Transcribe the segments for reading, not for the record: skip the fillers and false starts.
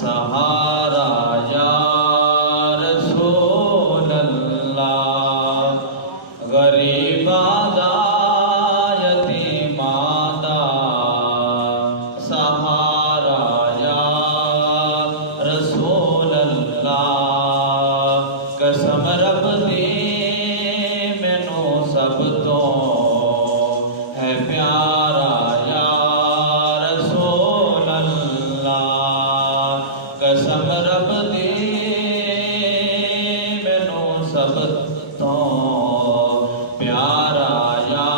سہارا یا رسول اللہ، غریب آدھا یتیم آدھا، سہارا یا رسول اللہ، قسم رب دی مینوں سب تو ہے پیارا یا رسول اللہ، قسم رب دی مینوں سب تو پیارا یا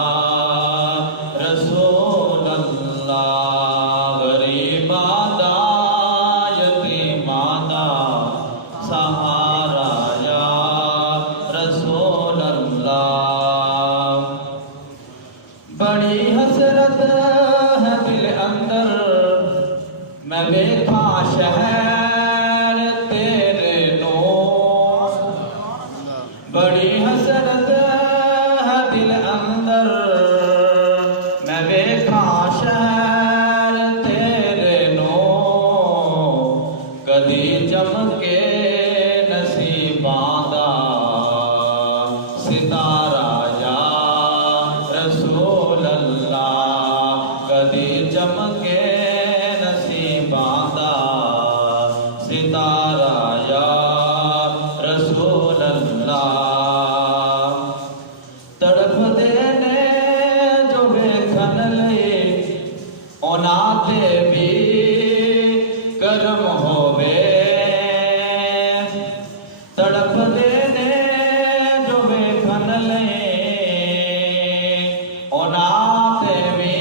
رسول اللہ، غریب آدھا یتیم آدھا، سہارا یا رسول اللہ، بڑی حسرت ہے دل اندر میں ویکھاں شہر تیرے نو، بڑی حسرت ہے دل اندر میں ویکھاں شہر تیرے نو، کدی چمکے نصیباں دا ستارہ یا رسول اللہ، کدی چمکے نصیباں دا ستارہ یا رسول اللہ، تڑپ دینے جو ویکھن لئی انہاں تے بھی کرم ہووے، تڑپ دینے جو ویکھن لئی انہاں تے بھی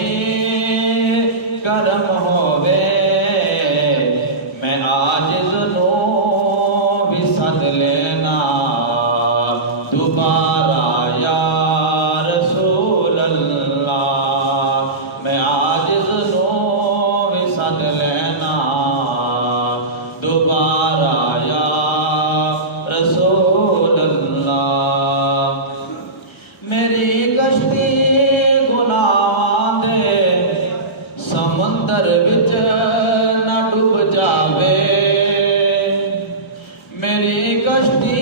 کرم ہووے، میں عاجز نوں بھی سد لینا دوبارہ یا رسول اللہ، میں عاجز نوں بھی سد لینا دوبارہ یا رسول اللہ، میری کشتی گناہاں دے سمندر وچ نہ ڈوب جاوے، میری کشتی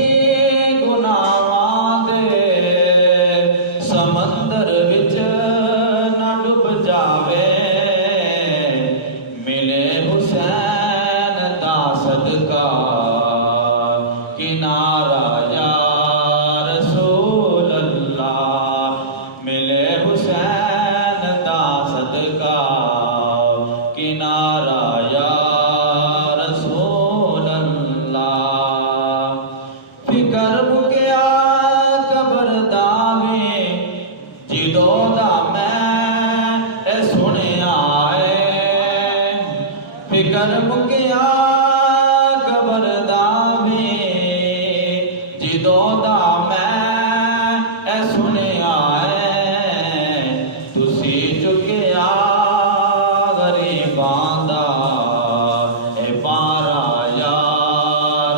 گناہاں دے سمندر وچ نہ ڈوب جاوے، ملے حسین دا صدقہ کنارہ یا رسول اللہ، ملے حسین دا صدقہ کنارہ یا رسول اللہ، فکر مکیا قبر دا وی جدوں دا میں اے سنیا اے، فکر مکیا قبر دا وی جدوں دا میں اے سنیا اے، تسی چکیا غریباں دا اے پارا یا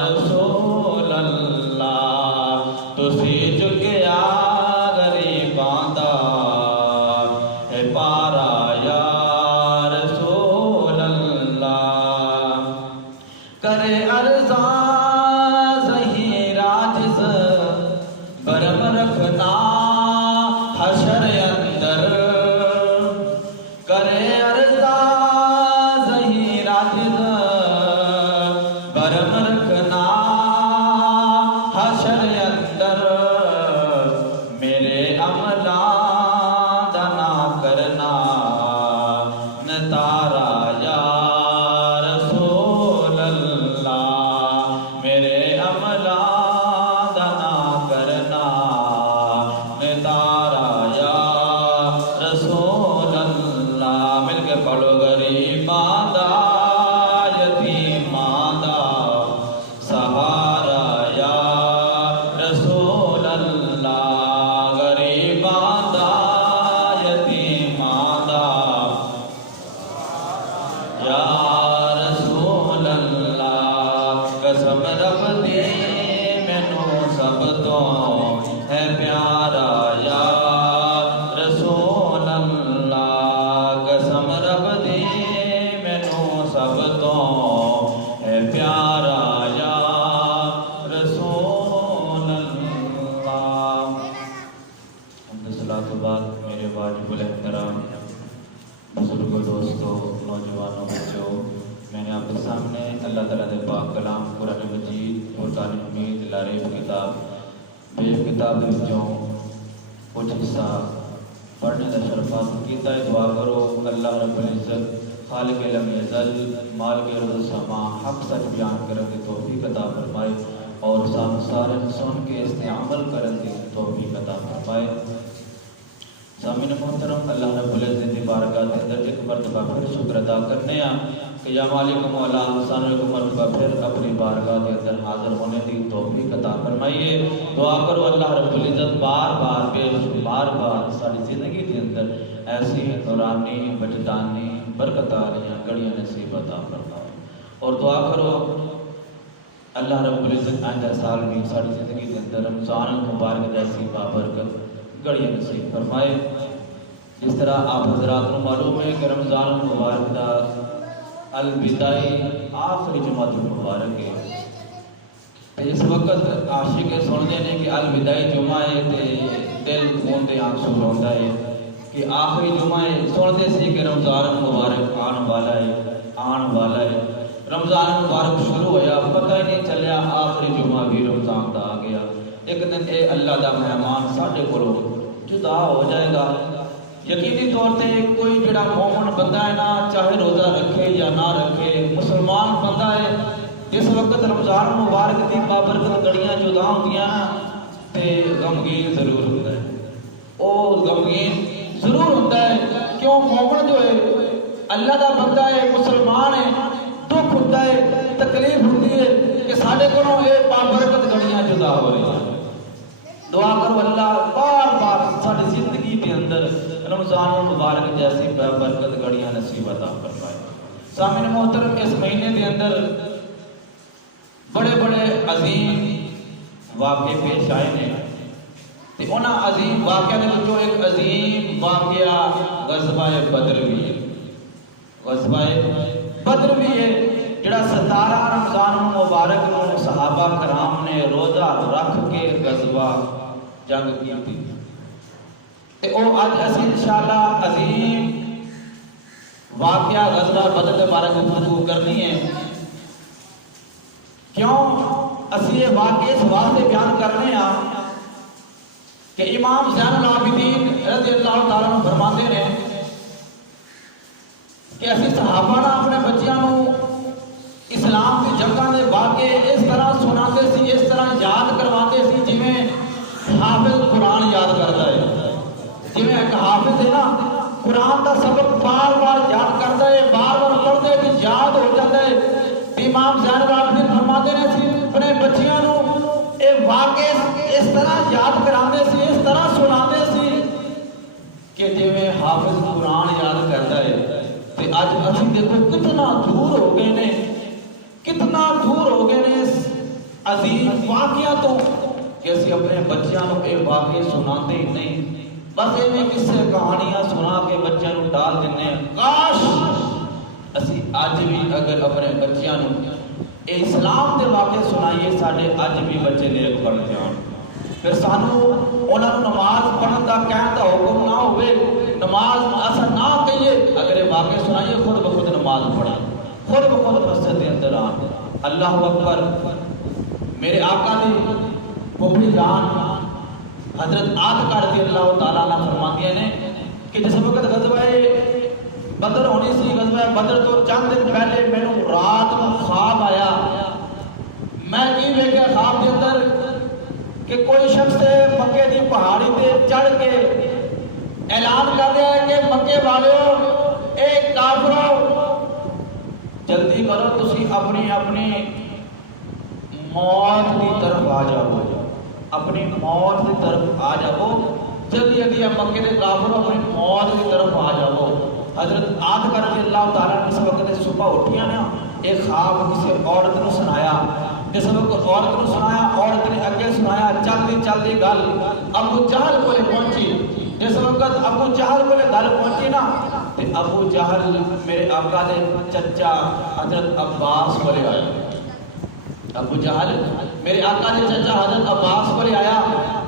رسول اللہ، تسی چکیا غریباں دا اے پارا یا رسول اللہ، کرے ارزاں ظہیر عاجز برم رکھنا حشر اندر، کرے ارزاں ظہیر عاجز برم رکھنا حشر اندر، میرے عملاں دا نہ کرنا نتارا یا رسول اللہ، اللہ تعالیٰ دے پاک کلام قرآن مجید فرقان حمید لاریب کتاب بے کتاب دے وچوں کچھ حصہ پڑھنے کا شرف حاصل کیتا ہے. دعا کرو اللہ رب العزت خالق لم یزل مالک ارض السما حق سچ بیان کرنے کی توفیق عطا فرمائے اور سارے سن کے اس نے عمل کرنے کی توفیق عطا فرمائے. سامعین محترم، اللہ رب العزت کی بارگاہ کے اندر ایک مرتبہ پھر شکر ادا کرنے ہیں کہ یا مالک مولا سانوں کو مرتبہ پھر اپنی بارگاہ کے اندر حاضر ہونے کی توفیق عطا فرمائیے. دعا کرو اللہ رب العزت بار بار ساری زندگی کے اندر ایسی نورانی وجدانی برکت والیاں گھڑیاں نصیب عطا فرمائے. اور دعا کرو اللہ رب العزت آئندہ سال بھی ساری زندگی کے اندر رمضان المبارک جیسی بابرکت گھڑیاں نصیب فرمائے. جس طرح آپ حضرات کو معلوم ہے کہ رمضان المبارک دا الوداعی آخری جمعہ مبارک ہے. اس وقت عاشق سنتے ہیں کہ الوداعی جمعہ ہے دل خون دے آنسو روتا ہے کہ آخری جمعہ ہے. سنتے سی کہ رمضان المبارک آن والا ہے. رمضان المبارک شروع ہویا پتہ ہی نہیں چلیا آخری جمعہ بھی رمضان دا آ گیا. ایک دن اے اللہ دا مہمان ساڈے کولوں جدا ہو جائے گا. یقینی طور پہ کوئی جڑا مومن بندہ ہے نا چاہے روزہ رکھے یا نہ رکھے مسلمان بندہ ہے جس وقت رمضان مبارک کی بابرکت گھڑیاں جدا ہوندیاں نا تے غمگین ضرور ہوتا ہے. او غمگین ضرور ہوتا ہے. کیوں؟ مومن جو ہے اللہ دا بندہ ہے مسلمان ہے دکھ ہوتا ہے تکلیف ہوتی ہے کہ ساڈے کولوں یہ بابرکت گھڑیاں جدا ہو رہی ہیں. دعا کرو اللہ بار بار ساری زندگی کے اندر رمضان المبارک جیسی برکت گھڑیاں نصیب عطا فرمائے. سامعین محترم، اس مہینے کے اندر بڑے بڑے عظیم واقعے پیش آئے ہیں. انہاں عظیم واقعے کے وچوں ایک عظیم واقعہ غزوہ بدر بھی ہے. غزوہ بدر بھی ہے جڑا 17 رمضان مبارک کو صحابہ کرام نے روزہ رکھ کے غزوہ جنگ کی تھی. تے او اج اسی انشاءاللہ عظیم واقعہ غزوہ بدر کے بارے میں گفتگو کرنی ہے. کیوں اسی یہ واقعے اس واسطے بیان کرنے ہیں کہ امام زین العابدین رضی اللہ تعالیٰ عنہ فرماتے ہیں کہ اسی صحابہ نے اپنے بچیاں اسلام کی جنگاں دے واقعے اس طرح سناتے سی اس طرح یاد کرواتے سی جویں حافظ قرآن یاد کرتا ہے. جویں ایک حافظ ہے نا قرآن دا سبق بار بار یاد کرتا ہے بار بار پڑھتے کہ یاد ہو جاتا ہے. امام زین العابدین فرماتے ہیں سی اپنے بچیاں نو اے واقعے اس طرح یاد کراندے سی اس طرح سناتے سی کہ جویں حافظ قرآن یاد کرتا ہے. تے اج اسی دیکھو کتنا دور ہو گئے نے کتنا دور ہو گئے نے اس عظیم واقعہ تو کہ اسی اپنے بچیاں نو اے واقعے سناتے ہی نہیں. بس ایویں قصے کہانیاں سنا کے بچیاں نو ٹال دینے ہیں. کاش اسی اج بھی اگر اپنے بچیاں نو اے اسلام دے واقعے سنائیے ساڈے اج بھی بچے نیک بن جان. پھر سانو انہاں نو نماز پڑھن دا کہن دا حکم نہ ہوئے نماز اسا نہ کہیے اگر یہ واقعے سنائیے خود بخود نماز پڑھیں خود بخود مسجد کے اندر آن. اللہ اکبر. میرے آقا نے پھوپھی جان حضرت عاتقہ رضی اللہ تعالیٰ عنہ فرماتی ہیں کہ جس وقت غزوہ بدر ہونی سی غزوہ بدر تو چند دن پہلے مینوں رات کو خواب آیا. میں کی ویکھیا خواب کے اندر کہ کوئی شخص مکے دی پہاڑی تے چڑھ کے اعلان کر رہا ہے کہ مکے والو اے کافرو جلدی کرو تسی اپنی اپنی موت کی طرف آ جاؤ اپنی موت کی طرف آ جاؤ جلدی جلدی مکے دے کافرو اپنی موت کی طرف آ جاؤ. حضرت عاتقہ رضی اللہ تعالیٰ نے اس وقت صبح اٹھیا نا ایک خواب کسی عورت نے سنایا. جس وقت عورت نے سنایا عورت نے اگے سنایا چلتی چلتی گل ابو جہل کو پہنچی. جس وقت ابو جہل کو گل پہنچی نا تے ابو جہل میرے آقا دے چچا حضرت عباس کو آیا. ابو جہل میرے آقا دے چچا حضرت عباس کو آیا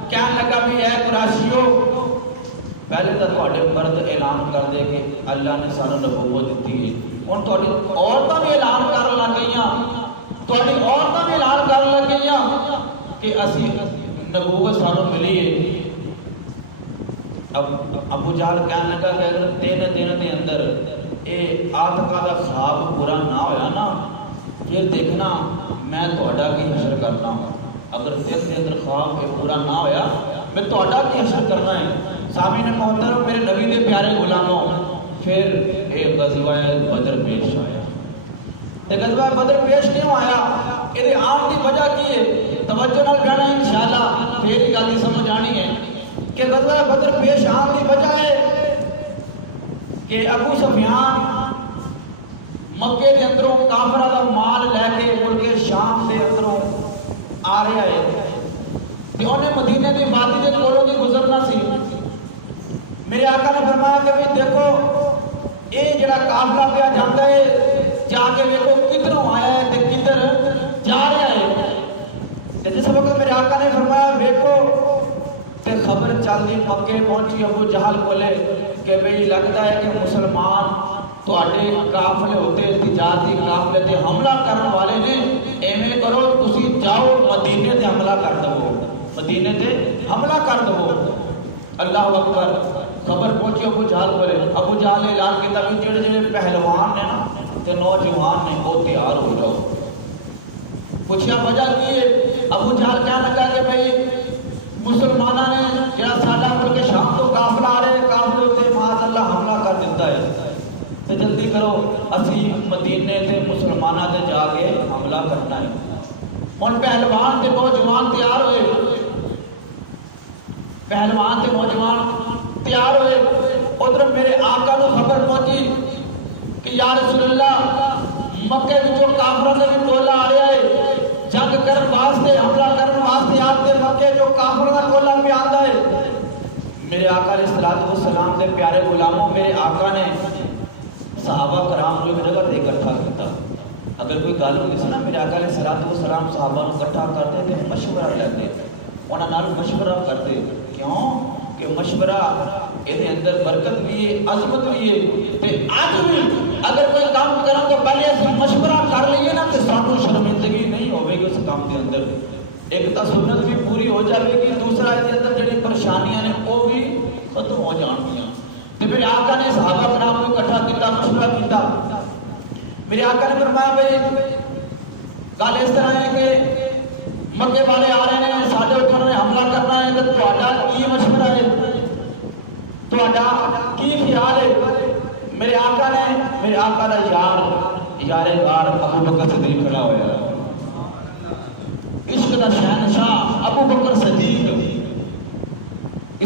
کہنے لگا بھی اے قریشیو پہلے تو تھوڑے مرد اعلان کر دے کہ اللہ نے سانو نبوت دیتی ہے. ہن تھوڑی عورتاں بھی اعلان کرن لگ گئیاں کہ اسی نبوت سانو ملی ہے۔ اب ابو جہل کہنے لگا کہ اگر 3 دن دے اندر یہ آتکا کا خواب پورا نہ ہویا نا پھر دیکھنا میں تہاڈا کی حشر کرنا ہوں۔ اگر 3 دن اندر خواب پورا نہ ہویا میں تہاڈا کی حشر کرنا ہے۔ سامعین محترم میرے نبی دے پیارے غلاموں، پھر ایک غزوہ بدر پیش آیا۔ غزوہ بدر پیش کیوں آیا؟ یہ عام کی وجہ کی ہے؟ توجہ نال بیان ہے انشاءاللہ پھر ہی گل سمجھ آنی ہے کہ غزوہ بدر پیش آن کی وجہ ہے کہ ابو سفیان مکے کے اندروں کافرہ دا مال لے کے ملک شام دے اندروں آ رہا ہے کہ انہیں مدینے کی وادی کے کولوں کی گزرنا سی۔ میرے آقا نے فرمایا کہ بھی دیکھو یہ جڑا قافلہ پہ جاتا ہے جا کے دیکھو کدھروں آیا ہے تے کدھر جا رہا ہے۔ جس وقت میرے آقا نے فرمایا دیکھو تے خبر چل دی مکے پہنچی ابو جہل کولے کہ بھئی لگتا ہے کہ مسلمان تواڈے قافلے ہوتے تجارتی قافلے تے حملہ کرنے والے نے، ایویں کرو تسی جاؤ مدینے تے حملہ کر دو، مدینے تے حملہ کر دو۔ اللہ اکبر، خبر پہنچی ابو جہل کولے۔ ابو جہل نے اعلان کیتا کہ جڑے جڑے پہلوان نے نا تے نوجوان نے وہ تیار ہو جاؤ۔ پوچھا وجہ کی ہے؟ ابو جہل کہنے لگا کہ بھئی مسلمانوں نے جڑا ساڈا ملک شام تو قافلہ آ رہے قافلے تے معاذ اللہ حملہ کر دیتا ہے تے جلدی کرو اسی مدینے تے مسلمانوں تے جا کے حملہ کرنا ہے۔ ہن پہلوان تے نوجوان تیار ہوئے، پہلوان تے نوجوان تیار ہوئے۔ ادھر میرے آقا کو خبر پہنچی کہ یا رسول اللہ مکے وچوں کافراں دے بھی ٹولا آ رہا ہے، جنگ کرن واسطے حملہ کرن واسطے آپ دے مکے جو کافراں دا ٹولا پہ آندا ہے۔ میرے آقا علیہ الصلوۃ والسلام دے پیارے غلاموں، میرے آقا نے صحابہ کرام کو ایک جگہ تے اکٹھا کیتا۔ اگر کوئی گل ہوندی سی نا میرے آقا علیہ الصلوۃ والسلام صحابہ نوں اکٹھا کرتے تے مشورہ لیتے، انہاں نال مشورہ کرتے۔ کیوں کہ مشورہ یہ اندر برکت بھی ہے، عظمت بھی ہے۔ تے اج بھی اگر کوئی کام کرن تو پہلے اسی مشورہ کر لئیے نا تے سانوں شرمندگی نہیں ہوے گی اس کام دے اندر۔ ایک تا سنت بھی پوری ہو جائے گی، دوسرا اس اندر جڑی پریشانیاں نے وہ بھی ختم ہو جان گیاں۔ تے میرے آقا نے صحابہ کرام کو اکٹھا کیتا، مشورہ کیتا۔ میرے آقا نے فرمایا بھئی گل اس طرح ہے کہ مکے والے آ رہے ہیں، ساڈے اوپر نے حملہ کرنا ہے، تے تہاڈا کی مشورہ ہے؟ تہاڈا کی خیال ہے؟ میرے آقا نے، میرے آقا دا یار غار ابو بکر صدیق کھڑا ہویا، عشق دا شہنشاہ ابو بکر صدیق،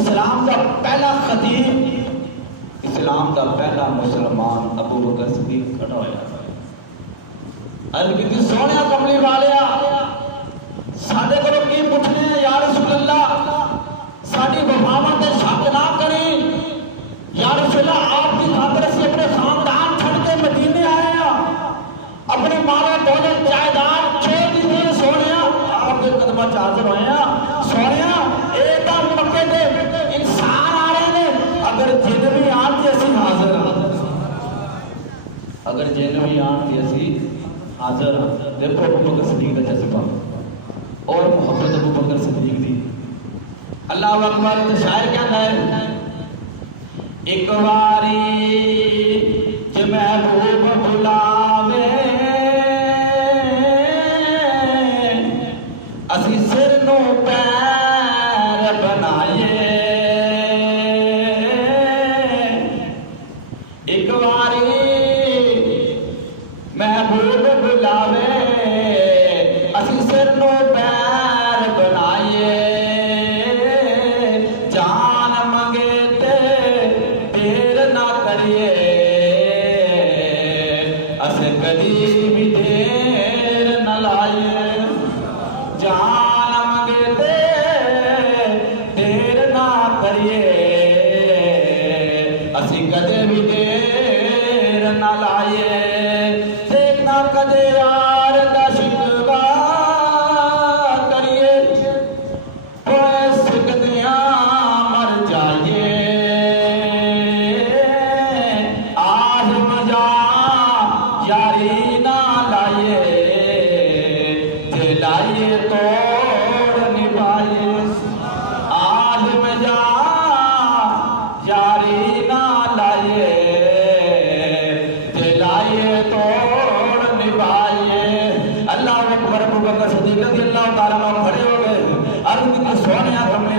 اسلام دا پہلا خطیب، اسلام دا پہلا مسلمان ابو بکر صدیق کھڑا ہویا۔ عرض کیتی سونے کملی والیا ساڈے کولوں کی پوچھنے یا رسول اللہ، ساڈی وفاواں تے شک نہ کریں یا رسول اللہ، آپ کی خاطر سے اپنے خاندان چھڑ کے مدینے آئے ہیں، اپنے مال دولت جائیداد چھوڑ دیتے سونیا، آپ کے قدمہ حاضر ہوئے ہیں سونیا۔ ایک مکے دے انسان آ رہے ہیں، اگر جن بھی آن کے اسی حاضر ہیں، اگر جن بھی آن کے اسی حاضر ہیں۔ دیکھو ابو بکر صدیق کا جذبہ اور محبت ابو بکر صدیق دی۔ اللہ اکبر۔ تو شاعر کہتا ہے ایک باری جو محبوب بلاوے اسی سر نو پیر بنائے، ایک باری محبوب بلاوے اسی سر نو پیر بنائے، جان منگے تے دیر نہ کریے، اسے کدی بھی دیر نہ لائے، جان منگے تے دیر نہ کریے، اسی کدی بھی دیر نہ لائے، دیکھنا کدے آ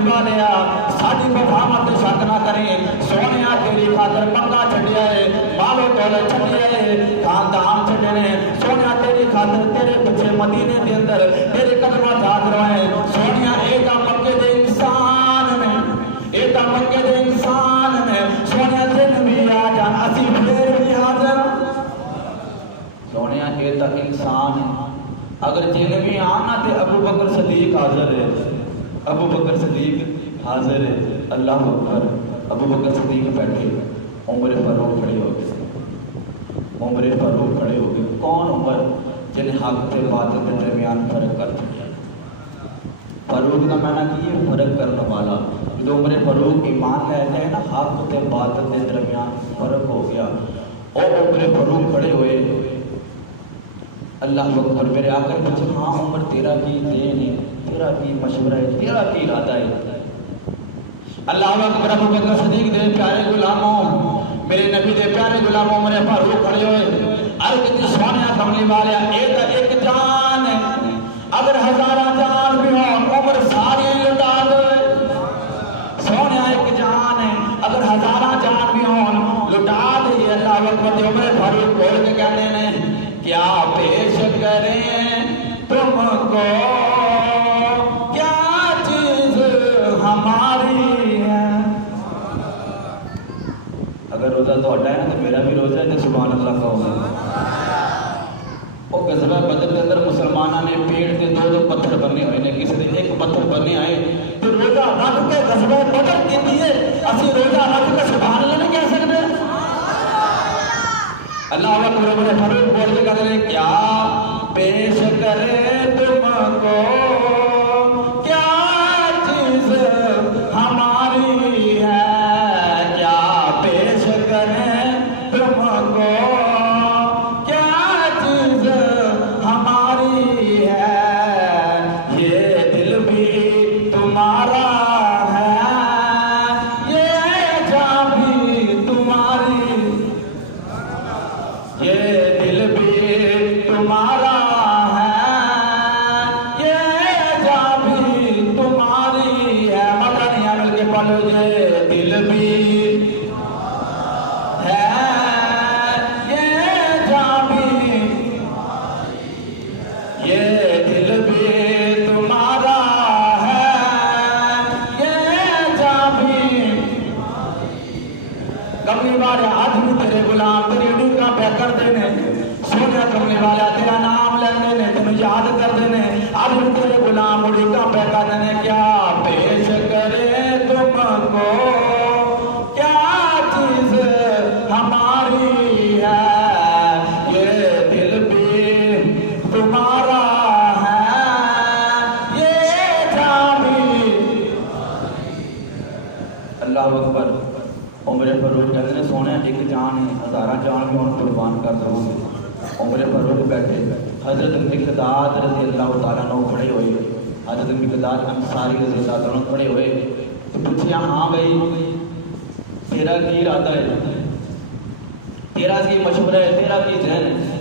والے ساری فضامت شک نہ کریں سونے تیری خاطر منگا چھڈیا ہے مالو دولت چھڈیا ہے خاندان چھڈے نے سونے تیری خاطر تیرے پیچھے مدینے دے اندر تیرے قدموں جھاگ رہے ہیں سونے اے دا مکے دے انسان نے اے دا مکے دے انسان نے سونے جن بھی آ جان اسی پھر بھی حاضر سونے اے دا انسان ہے اگر جن بھی آنا تے ابو بکر صدیق حاضر ہے ابو بکر صدیق حاضر ہے اللہ اکبر ابو بکر صدیق بیٹھے عمر فاروق کھڑے ہو گئے عمر فاروق کھڑے ہو گئے کون عمر جن حق تے باطل کے درمیان فرق کر دیا فاروق کا معنی کی ہے فرق کرنے والا جو عمر فاروق ایمان لے جائے نا حق تے باطل کے درمیان فرق ہو گیا اور عمر فاروق کھڑے ہوئے اللہ اکبر میرے آقا پوچھے ہاں عمر تیرا کی دین ہے تیرا کی مشورہ ہے تیرا کی ارادہ ہے اللہ اکبر ابو بکر صدیق دے پیارے غلاموں میرے نبی دے پیارے غلاموں عمر فاروق کھڑے ہوئے عرض کی سوانیا کملی والے ایک جان ہے اگر ہزارہ جان بھی ہوں عمر ساری لٹا دے سوانیا ایک جان ہے اگر ہزارہ جان بھی ہوں لٹا دے اللہ اکبر عمر فاروق بول کے کہتے ہیں کیا پیش کریں تم کو کیا چیز ہماری ہے اگر روزہ تو ہٹا ہے نا تو میرا بھی روزہ ہے تو سبحان اللہ کا ہوگا وہ غزوہ بدر کے اندر مسلمانوں نے پیڑ کے دو پتھر بننے ہوئے نے کسی نے ایک پتھر بننے آئے تو روزہ رکھ کے غزوہ بدر کی دیئے اسی روزہ رکھ کے سبحان اللہ نہیں کہہ سکتے اللہ اکبر عمر فاروق بول کے کہتے ہیں کیا پیش کرے تم کو کیا چیز ہماری ہے کیا پیش کرے تم کو کیا چیز ہماری ہے یہ دل بھی تمہارا ہے یہ جان بھی تمہاری یہ دل بھی تمہارا ہے یہ جان بھی تمہاری ہے مدنی عمل کے پلو یہ دل بھی ہے یہ جان بھی یہ دل بھی تمہارا ہے یہ جان بھی کملی والے آج بھی تیرے غلام تیری ڈنگا پہ کر دینے سونے کملی والا تیرا نام لینے نے تمہیں یاد کر دینے آج بھی تیرے غلام ڈنگا پہ کر دینے کیا پیش کرے تم کو کیا چیز ہماری ہے یہ دل بھی تمہارا ہے یہ جان بھی اللہ اکبر عمر فاروق کہتے ہیں سونے ایک جان ہے ہزارہ جان بھی ان قربان کر دوں گے عمر فاروق بیٹھے حضرت مقداد رضی اللہ تعالیٰ عنہ کھڑے ہوئے حضرت مقداد انصاری رضی اللہ تعالیٰ عنہ کھڑے ہوئے تو پوچھیا ہاں بھائی تیرا کی ارادہ ہے تیرا کی مشورہ ہے تیرا کی ذہن ہے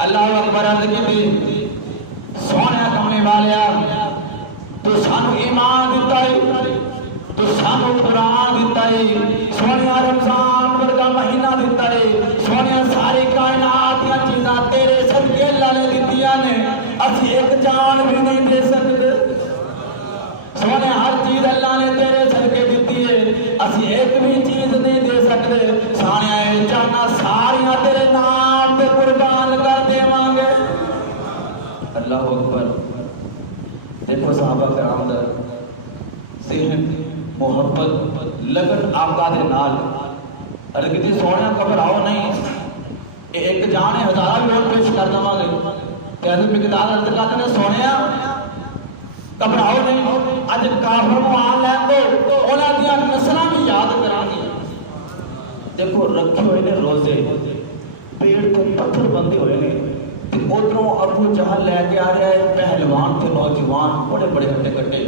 اللہ اکبر عرض کی سونے کملی والیا تو سانو ایمان دیتا ہے تو سانو قرآن دیتا ہے سونے رمضان ورگا مہینہ دیتا ہے سونے ساری کائنات یا چیزاں تیرے صدقے اللہ نے دیتیاں نے اسی ایک جان بھی نہیں دے سکتے سونے ہر چیز اللہ نے تیرے صدقے دیتی ہے اسی ایک بھی چیز نہیں دے سکتے سونے جانا ساریاں تیرے نام پہ قربان کر دے مانگے اللہ اکبر دیکھو صحابہ کرام دا ذہن محبت لگن آقا دے نال ارے کتی سونے گھبراؤ نہیں ایک جان ہزار لوگ پیش کر دوں گے کہتے مقدار عرض کرتے ہیں سونے گھبراؤ نہیں اج کافر مان لین دو انہاں دیاں نسلاں بھی یاد کران گے دیکھو رکھے ہوئے نے روزے پیڑ تے پتھر بندے ہوئے نے تے ادھروں ابو جہل لے کے آ رہا ہے پہلوان تے نوجوان بڑے بڑے کٹے کٹے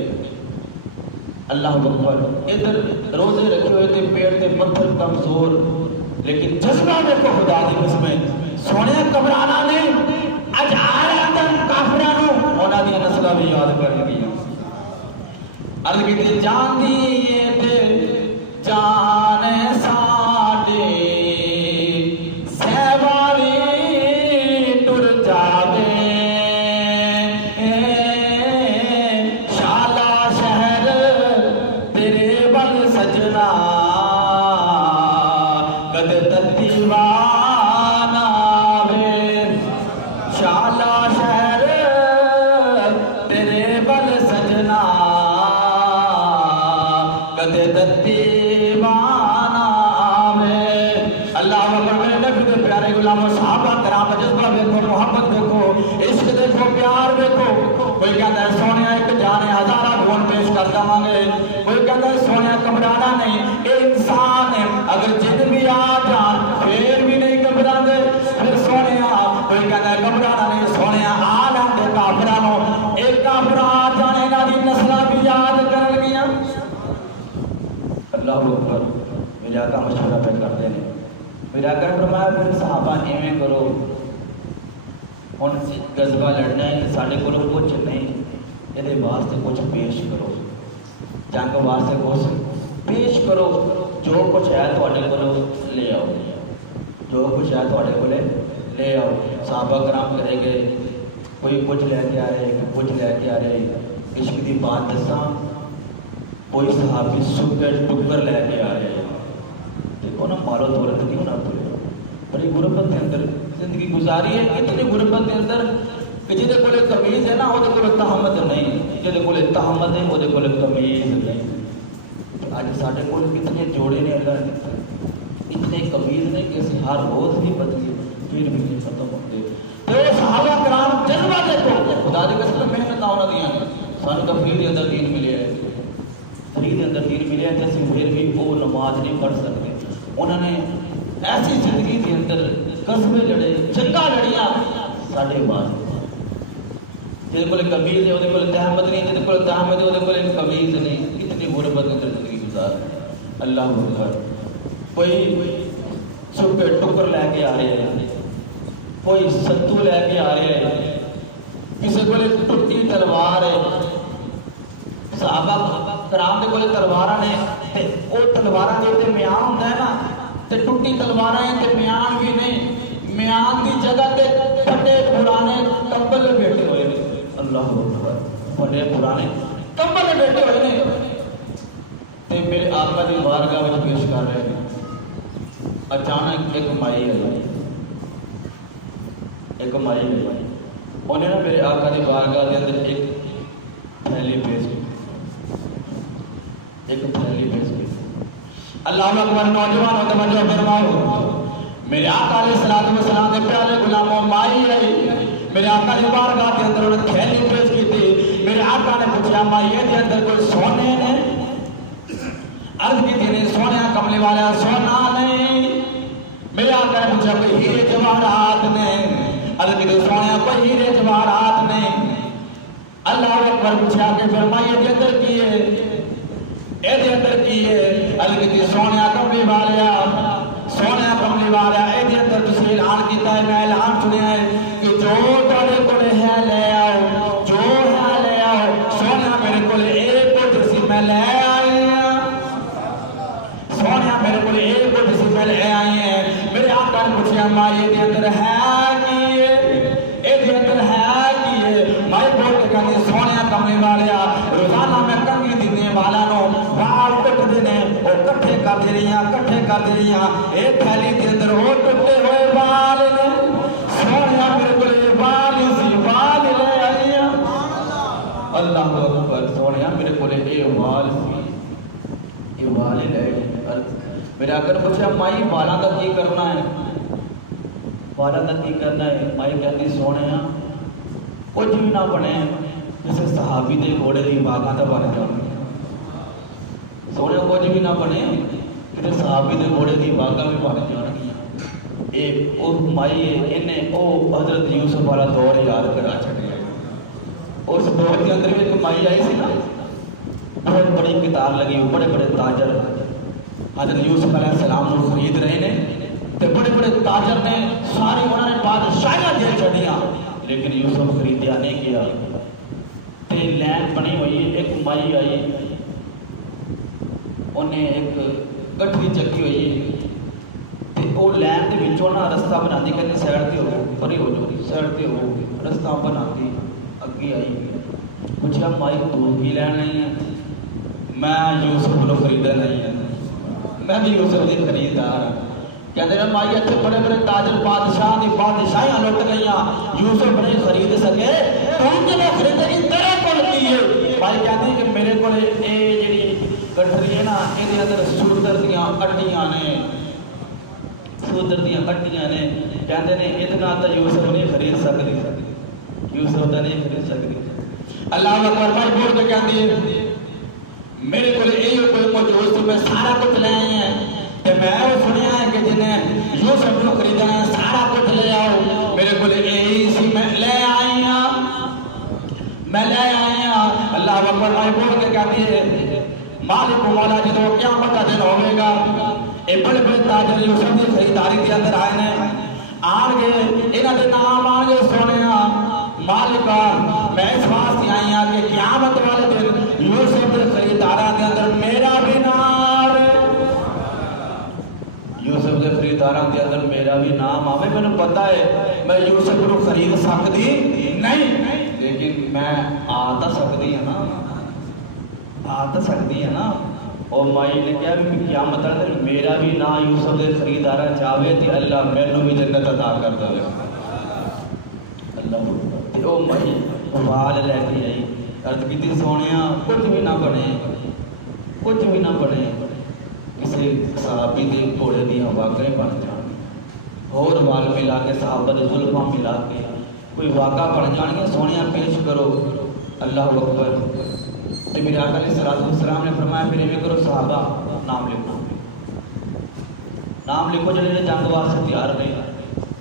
اللہ اکبر ادھر روزے رکھے ہوئے تھے پیڑ تے پتھر کمزور لیکن جذبہ میں کو خدا دی قسمیں سونے گھبرانا نہیں اج آ رہا تھا کافرانو انہاں دی نسلاں بھی یاد کر گئی عرض کی جاندی تے جان ساڈے سہواری ٹر جاوے شالا شہر تیرے ول سجنا کد تتیوانا وے شالا شہر تیرے ول سجنا کدے تتیوانا وے اللہ اکبر میرے نبی دے پیارے غلاموں صحابہ کرام کا جذبہ دیکھو محبت دیکھو عشق دیکھو پیار دیکھو کوئی کہتا ہے سونیا ایک جانے ہزارہ گون پیش کر داں گے کوئی کہتا ہے سونیا گھبرانا نہیں اے انسان ہے اگر جن بھی آ جان پھر بھی نہیں گھبراندے پھر سونیا کوئی کہتا ہے گھبرانا نہیں سونیا آ جاندے کافرانو ایک کافر آ جانے نہ دی نسلہ بھی یاد کر گیا اللہ اکبر میرے آقا مشورہ پہ کرتے ہیں میرے آقا نے فرمایا پھر صحابہ ایویں کرو ہن غزوہ لڑنا ہے ساڈے کول کچھ نہیں یہ واسطے کچھ پیش کرو جنگ واسطے کچھ پیش کرو جو کچھ ہے تواڈے کول لے آؤ جو کچھ ہے تواڈے کول لے آؤ صحابہ کرام کرے گئے کوئی کچھ لے کے آ رہے کچھ لے کے آ رہے عشق دی بات دساں کوئی صحابی سکر ٹکر لے کے آ رہے ہیں دیکھو نا مالو دولت نہیں ہونا پڑے بڑی غربت کے اندر زندگی گزاری ہے اتنی غربت کے اندر کہ جہدے کول قمیض ہے نا وہ کول تہمت نہیں جہدے کول تہمت ہے وہ کول قمیض نہیں اج ساڈے کول کتنے جوڑے نے اللہ نے اتنے قمیض نے کہ اسی ہر روز ہی بدلی پھر بھی نہیں ختم ہوتے تو صحابہ کرام جذبہ دیکھو خدا دی قسم محنت آؤں دیاں سانو تو پھر اندر دین ملے ہے فرید اندر دین ملے ہیں جیسے پھر بھی وہ نماز نہیں پڑھ سکتے انہوں نے ایسی زندگی کے اندر قصبے لڑے جنگاں لڑیاں ساڈے بعد جہدے کول قمیض ہے وہ تہمت نہیں جہدے کول تہمت ہے وہ قمیض نہیں اتنی غربت کے اندر زندگی گزار اللہ اکبر کوئی چھپے ٹکر لے کے آ رہے ہیں کوئی ستو لے کے آ رہے ہیں کسی کول ٹوٹی تلوار ہے صحابہ کرام دے کولے تلواراں نے تے او تلواراں دے تے میان ہوندا ہے نا تے ٹوٹی تلواراں ہیں تے میان بھی نہیں میان دی جگہ تے پھٹے پرانے کمبل بیٹھے ہوئے نے اللہ اکبر پھٹے پرانے کمبل بیٹھے ہوئے نے تے میرے آقا دی بارگاہ وچ پیش کر رہے ہیں اچانک ایک مائی آئی انہیں نا میرے آقا دی بارگاہ دے اندر ایک تھیلی پیش کی اللہ اکبر نوجوانوں توجہ فرماؤ میرے آقا علیہ السلام دے پیارے غلاموں مائی آئی میرے آقا دی بارگاہ دے اندر انہیں تھیلی پیش کی تھی میرے آقا نے پوچھا مائی دے اندر کوئی سونے نے عرض کی تھی نہیں سونے کملے والا سونا نہیں میرے آقا نے پوچھا کوئی ہیرے جواہرات نے عرض کی تھی سونے کوئی ہیرے جواہرات نہیں اللہ اکبر پوچھا کہ فرمائیے دے اندر کیے اے دے اندر کیے الگتی سونیا کملی والیا اے دے اندر تسی اعلان کیتا ہے میں اعلان سنیا ہے کہ جو تارے کولے ہے لے آؤ جو ہے لے آؤ سونیا میرے کولے ایک کو جسی میں لے آئی ہیں سونیا میرے کولے ایک کو جسی میں لے آئی ہیں میرے آقا نے پوچھا مائی دے اندر ہے کیے اے دے اندر ہے کیے مائی بول کے کہتے سونیا کملی والیا روزانہ میں کنگی دینے والا نو وال کٹ دینے اور کٹھے کر دے رہی ہیں ایک تھیلی کے اندر وہ ٹوٹے ہوئے وال نے سونیا میرے کو یہ وال لے آئی ہیں اللہ اکبر سونیا میرے کو یہ وال لے آئی میرے آقا نے پوچھا مائی والاں دا کی کرنا ہے مائی کہتی سونیا کچھ بھی نہ بنے جیسے صحابی دے گھوڑے دی باغاں تے بن جان سونے کچھ بھی نہ بنے کہ صحابی دے گھوڑے دی باغاں بھی بن جان اے او مائی نے او حضرت یوسف والا دور یاد کرا چھڑیا اس دور کے اندر ایک مائی آئی سی نا بہت بڑی کتاب لگی بڑے بڑے تاجر حضرت یوسف علیہ السلام کو خرید رہے نے تے بڑے بڑے تاجر نے ساری انہوں نے بادشاہیاں دے چھڑیاں لیکن یوسف خریدیا نہیں کیا تے لین بنی ہوئی ایک مائی آئی انہیں ایک گٹھی چکی ہوئی تے وہ لین دے وچوں نا رستہ بناندی کہندی سائڈ تے ہو پری ہو جو سائڈ تے ہو رستہ بناندی اگے آئی پوچھا مائی تو کی لین آئی ہے میں یوسف کو خریدن آئی ہوں میں بھی یوسف کی خریدار ہوں کہتے ہیں مائی اتنے بڑے بڑے تاجر بادشاہ کی بادشاہیاں لٹ گئیاں یوسف نہیں خرید سکے تم جو خریدنی تیرے کول کی ہے بھائی کہتے ہیں کہ میرے کو یہ جی گٹھری ہے نا یہ اندر سودر دیاں اڈیاں نے سودر دیاں اڈیاں نے کہتے ہیں اتنا تو یوسف نہیں خرید سکتی یوسف تو نہیں خرید سکتی اللہ اکبر بھائی بول کے کہتے ہیں میرے کو یہ کوئی موجود تو میں سارا کچھ لے آئی ہیں کہ میں وہ سنیا ہے کہ جنہیں یوسف کو خریدنا ہے سارا کچھ لے آؤ میرے کو یہی سی میں لے آئی ہوں اللہ اکبر بھائی بول کے کہتی ہے مالک مولا جدو قیامت کا دن ہوئے گا یہ بڑے بڑے تاجر یوسف کی خریداری کے اندر آئے ہیں آن گے انہوں نے نام آن گے سونے مالکا میں اس واسطے آئی ہوں کہ قیامت والے دن یوسف کے خریداراں دے اندر میرا بھی نام یوسف کے خریداراں دے اندر میرا بھی نام آوے میں نے پتا ہے میں یوسف کو خرید سکتی نہیں لیکن میں آتا سکتی ہے نا اور مائی نے کہا بھی قیامت والے دن میرا بھی نام یوسف کے خریداراں چاہے تے اللہ مینوں بھی جنت عطا کر دے اللہ او مائی وال لے کے آئی عرض کی سونیا کچھ بھی نہ بنے کسی صحابی کے گھوڑے دیا واقعے بن جان اور وال ملا کے صحابہ دے زلفاں ملا کے کوئی واقعہ بن جان گے سونیا پیش کرو اللہ اکبر تو میرے آقا علیہ السلام نے فرمایا پھر یہ کرو صحابہ نام لکھو جڑے جنگ واسطے تیار نہیں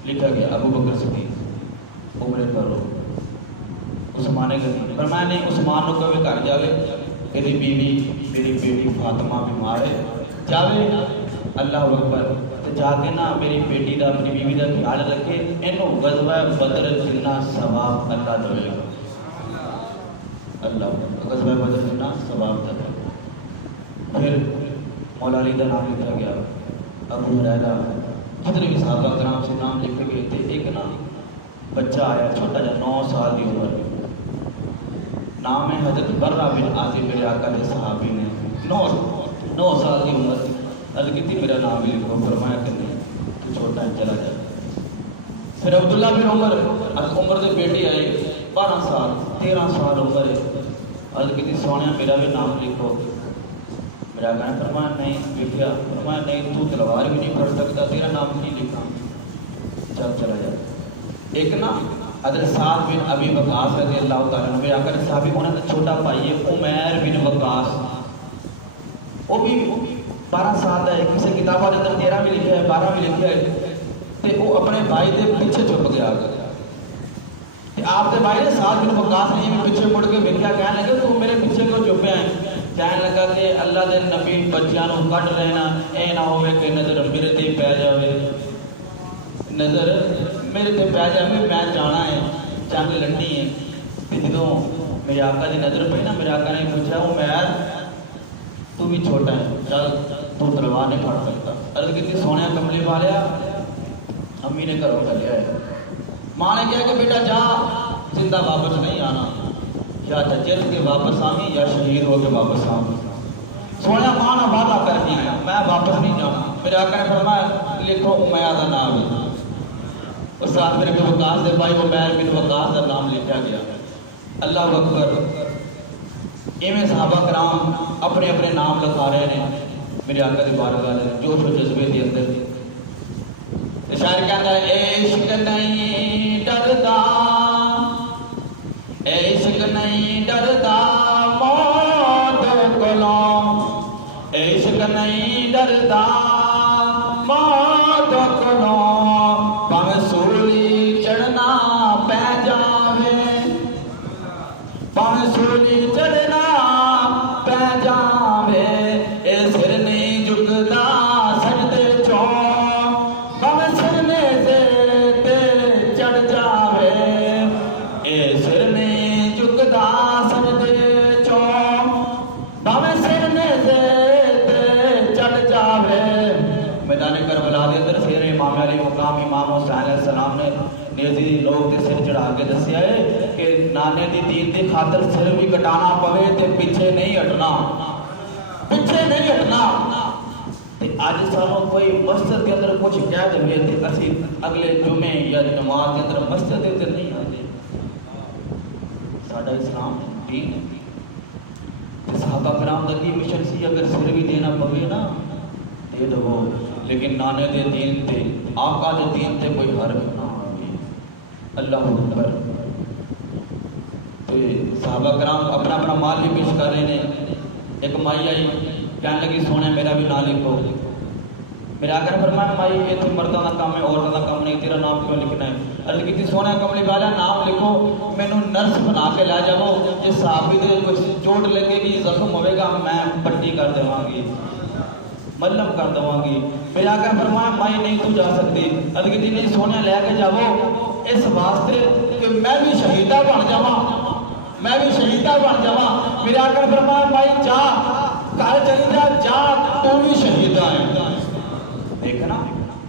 لکھا گیا ابو بکر صدیق عمر فاروق عثمان غنی فرمایا نہیں عثمان کو کبھی گھر جاوے میری بیوی میری بیٹی فاطمہ بیمار ہے جاوے اللہ اکبر تو جا کے نا میری بیٹی دا اپنی بیوی دا خیال رکھے انہوں غزوہ بدر جنہ ثواب اللہ دے گا اللہ غزوہ بدر جنہ ثواب دے پھر مولا علی دا نام لکھا گیا ابو ہریرہ جتنے بھی صحابہ کرام سے نام لکھے گئے تھے ایک نا بچہ آیا چھوٹا جا 9 سال کی عمر نام ہے حضرت برہ بن عازب میرے آقا کے صحابی نے 9 سال کی عمر عرض کی تھی میرا نام بھی لکھو فرمایا کہ نہیں تو چھوٹا ہے چلا جائے پھر عبداللہ بن عمر دے بیٹی آئی 12 سال 13 سال عمر ہے عرض کی تھی سونے میرا بھی نام لکھو میرا آقا نے فرمایا نہیں لکھیا فرمایا نہیں تو تلوار بھی نہیں پڑھ سکتا تیرا نام نہیں لکھا چل چلا جائے ایک نا حضرت سعد بن ابی وقاص رضی اللہ تعالیٰ عنہ آقا نے صحابی انہوں نے چھوٹا بھائی ہے عمیر بن وقاص وہ بھی 12 سال ہے کسی کتابوں کے اندر 13 بھی لکھا ہے 12 بھی لکھا ہے تے وہ اپنے بھائی دے پیچھے چھپ گیا آپ کے بھائی نے سعد بن وقاص نے بھی پیچھے مڑ کے ویکھیا کہنے لگے تو میرے پیچھے کیوں چھپے ہیں کہنے لگا کہ اللہ دے نبی بچیاں نوں کڈ لینا اے نہ ہوئے کہ نظر میرے تے پی جاوے نظر میرے تے پی جائے میں جانا ہے جنگ لڑنی ہے کہ جدوں میرے آقا دی نظر پئی نا میرے آقا نے پوچھا عمیر تو بھی چھوٹا ہے چل تو تلوار نہیں پھڑ سکتا عرض کی سونے کملی والیا امی نے گھروں کر لیا ہے ماں نے کہا کہ بیٹا جا زندہ واپس نہیں آنا یا جل کے واپس آمی یا شہید ہو کے واپس آمی سونے ماں نے وعدہ کر دیا میں واپس نہیں جانا میرے آقا نے فرمایا لکھو عمیر کا نام ہے اس ساتھ میرے کو وقاص دے بھائی عمیر بن وقاص کا نام لکھا گیا اللہ اکبر ایویں صحابہ کرام اپنے اپنے نام لکھا رہے ہیں میرے آقا دی بارگاہ دے جوش و جذبے دے اندر شاعر کہتا ہے عشق نہیں ڈردا عشق نہیں ڈردا موت کولوں عشق نہیں ڈردا موت کولوں پاویں سولی چڑھنا پہ جاوے پاویں سولی چڑھنا پہ جاوے اے سر نہیں جھکدا سجدے چوں پاویں سرنے تے چڑھ جاوے اے سر نہیں جھکدا سجدے چوں پاویں سرنے تے نیزی لوگ تے سر چڑھا کے دسیا ہے کہ نانے دی دین دی خاطر سر بھی کٹانا پوے تے پیچھے نہیں ہٹنا، پیچھے نہیں ہٹنا۔ تے اج سانوں کوئی مسجد کے اندر کچھ کہہ دے تے اسی اگلے جمعے یا نماز کے اندر مسجد دے اندر نہیں آتے۔ ساڈا اسلام دین ہے، صحابہ کرام دا کی مشن سی اگر سر بھی دینا پوے نا دے دو، لیکن نانے دے دین تے آقا دے دین تے کوئی حرف نہ آئے۔ اللہ اکبر۔ تے صحابہ کرام اپنا اپنا مال بھی پیش کر رہے ہیں۔ ایک مائی آئی کہنے لگی سونے میرا بھی نام لکھو۔ میرے آقا نے فرمایا مائی یہ تو مردوں کا کام ہے عورتوں کا کام نہیں، تیرا نام کیوں لکھنا ہے؟ عرض کی سونے کملی والا نام لکھو، مینو نرس بنا کے لے جاؤ، جس صحابی دے کچھ چوٹ لگے گی زخم ہوئے گا میں پٹی کر دوں گی، ملم کر دوں گی۔ میرے آقا نے فرمایا مائی نہیں تو جا سکتی۔ عرض کی نہیں سونے لے کے جاؤ اس واسطے کہ میں بھی شہیدہ بن جاواں، میں بھی شہیدہ بن جاواں۔ میرے آقا نے فرمایا مائی جا گھر چلی جا، جا تو بھی شہیدہ ہے۔ دیکھنا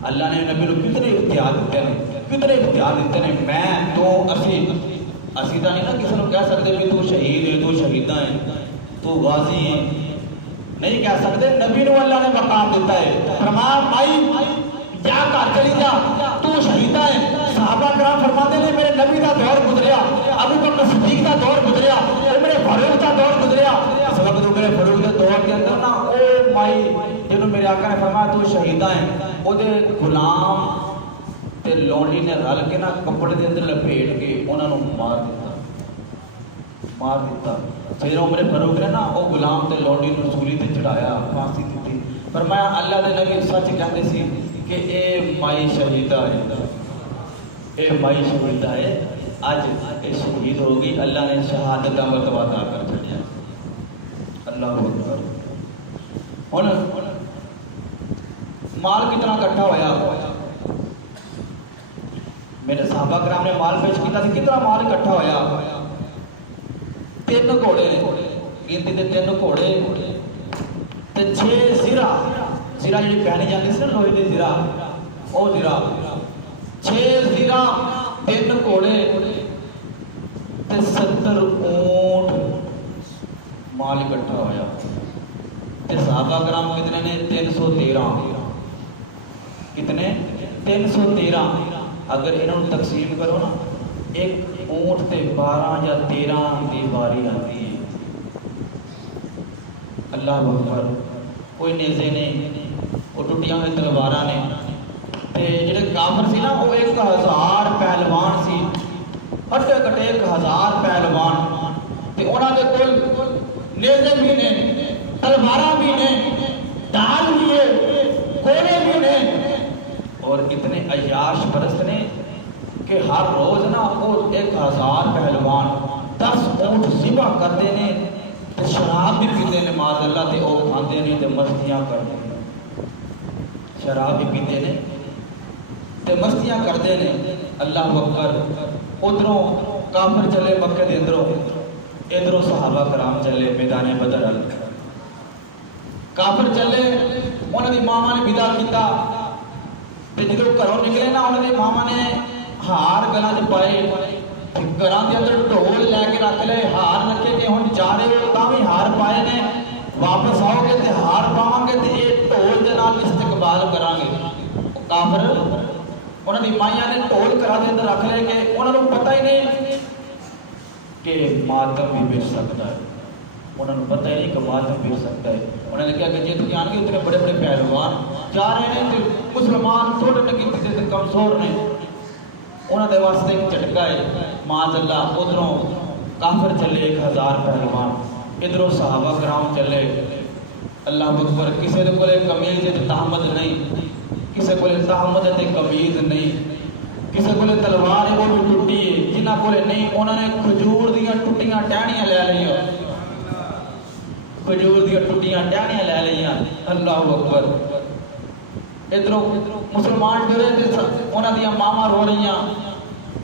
اللہ نے نبی کو کتنے اختیار دیتے ہیں، کتنے اختیار دیتے ہیں۔ میں تو اسی تو نہیں نا کسی کو کہہ سکتے کہ تو شہید ہے، تو شہیدہ ہے، تو غازی ہے، نہیں کہہ سکتے۔ نبی کو اللہ نے مقام دیتا ہے۔ فرمایا مائی جا گھر چلی جا تو شہیدہ ہے۔ صحابہ کرام فرماتے ہیں میرے نبی کا دور گزریا، ابو بکر صدیق کا دور گزریا، عمر فاروق کا دور گزریا۔ اس وقت عمر فاروق کے دور کے اندر نا او مائی جنہوں میرے آقا نے فرمایا تو شہیدہ ہے، وہ دے غلام تے لونڈی نے رل کے نا کپڑے دے اندر لپیٹ کے انہوں نے مار دیتا۔ پھر عمر فاروق نے نا وہ غلام تے لونڈی نے سولی تے چڑھایا، پھانسی دیتی۔ فرمایا اللہ دے نبی سچ کہتے سی کہ اے مائی شہیدہ ہے، اے مائی شہیدہ ہے۔ آج اے شہید ہوگی، اللہ نے شہادت کا مرتبہ عطا کر دیا۔ اللہ اکبر۔ ہن مال کتنا اکٹھا ہویا؟ میرے صحابہ کرام نے مال پیش کیا، کتنا مال اکٹھا ہویا؟ 3 گھوڑے، گنتی دے 3 گھوڑے تے 6 زرہ جی پہنی جاتی سی نا لوہے دی زرہ، وہ زرہ 6 زرہ 3 گھوڑے تے 70 اونٹ مال اکٹھا ہویا۔ تے صحابہ کرام کتنے نے؟ 313۔ کتنے؟ 313۔ اگر انہوں تقسیم کرو نا ایک اونٹ تے 12 یا 13 دی باری آتی ہے۔ اللہ اکبر۔ کوئی نیزے نے، وہ ٹوٹیاں ہوئی تلواراں نے، تے جڑے کافر سی نا وہ 1000 پہلوان سی، ہٹے کٹے 1000 پہلوان، تے انہاں دے کول نیزے بھی نے، تلواراں بھی نے، ڈال بھی ہے، گھوڑے بھی نے، اور اتنے عیاش پرست نے کہ ہر روز نا وہ 1000 پہلوان 10 اونٹ ذبح کرتے ہیں، تے شراب بھی پیتے ہیں معاذ اللہ، تے وہ کھاندے ہیں تے مستیاں کرتے ہیں، شراب بھی پیتے ہیں تے مستیاں کرتے ہیں۔ اللہ اکبر۔ ادھروں کافر چلے مکے دے ادھروں صحابہ کرام چلے میدان بدر۔ کافر چلے، انہوں نے ماما نے ودا کیتا، تے جدوں گھروں نکلے نا انہوں نے ماما نے ہار گلاں چ پائے، گھراں دے اندر ڈھول لے کے رکھ لے، ہار رکھے کہ ہن جا رہے ہو تاں بھی ہار پائے نے، واپس آؤ گے تے ہار پاواں گے تے یہ ڈھول دے نال استقبال کران گے۔ کافر انہوں نے مائیاں نے ڈھول گھراں دے اندر رکھ لے کہ انہوں نے پتہ ہی نہیں کہ ماتم بھی بچ سکتا ہے، انہوں نے پتہ ہی نہیں کہ ماتم بچ سکتا ہے۔ انہوں نے کہا کہ جی تھی آن گے اتنے بڑے بڑے پہلوان جا رہے ہیں تے مسلمان تھوڑے نگیتی تے کمزور نے، انہوں نے واسطے ایک جھٹکا ہے معاذ اللہ۔ ادھروں کافر چلے 1000 پہلوان، ادھروں صحابہ کرام چلے۔ اللہ اکبر۔ کسی دے کولے قمیض تے تحمد نہیں، کسی کولے تحمد تے قمیض نہیں، کسی کولے تلوار ہے وہ بھی ٹوٹی ہے، جنہاں کولے نہیں انہوں نے کھجور دیاں ٹوٹیاں ٹہنیاں لے لئیاں، کھجور دیاں ٹوٹیاں ٹہنیاں لے لئیاں۔ اللہ اکبر۔ ادھروں مسلمان ڈرے تے انہاں دیاں ماما رو رہیاں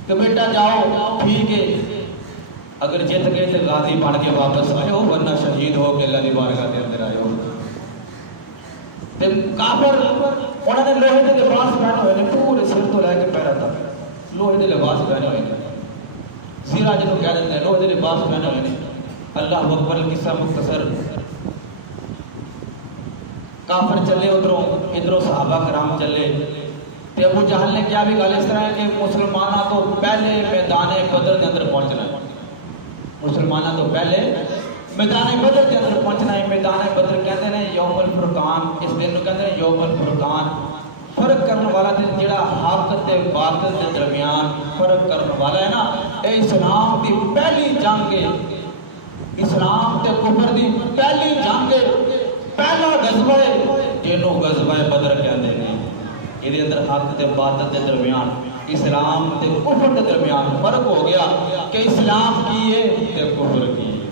کہ بیٹا جاؤ ٹھیک ہے، اگر جت گئے تو غازی بن کے واپس آئے ہو، ورنہ شہید ہو کے اللہ کی بارگاہ کے اندر آئے ہو۔ کافر انہوں نے لوہے کے لباس پہنے ہوئے نے پورے سر تو لے کے پیروں تک، لوہے دے لباس پہنے ہوئے ہیں، سیرا جنہوں کہہ دیتے ہیں لوہے دے لباس پہنے ہوئے ہیں۔ اللہ اکبر، قصہ مختصر، کافر چلے ادھروں صحابہ کرام چلے، تے ابو جہل نے کیا بھی گل اس طرح ہے کہ مسلمانوں تو پہلے میدان بدر کے اندر پہنچنا ہے، مسلمانوں تو پہلے میدان بدر کے اندر پہنچنا ہے۔ میدان بدر کہتے ہیں یوم الفرقان، اس دن کو کہتے ہیں یوم الفرقان، فرق کرنے والا دن جڑا حق تے باطل کے درمیان فرق کرنے والا ہے نا، اے اسلام دی پہلی جنگ ہے، اسلام تے کفر دی پہلی جنگ ہے، پہلا غزوہ ہے جنوں غزوہ بدر کہتے ہیں۔ یہ اندر حق تے باطل کے درمیان، اسلام تے کفر کے درمیان فرق ہو گیا کہ اسلام کی ہے تے کفر کی ہے۔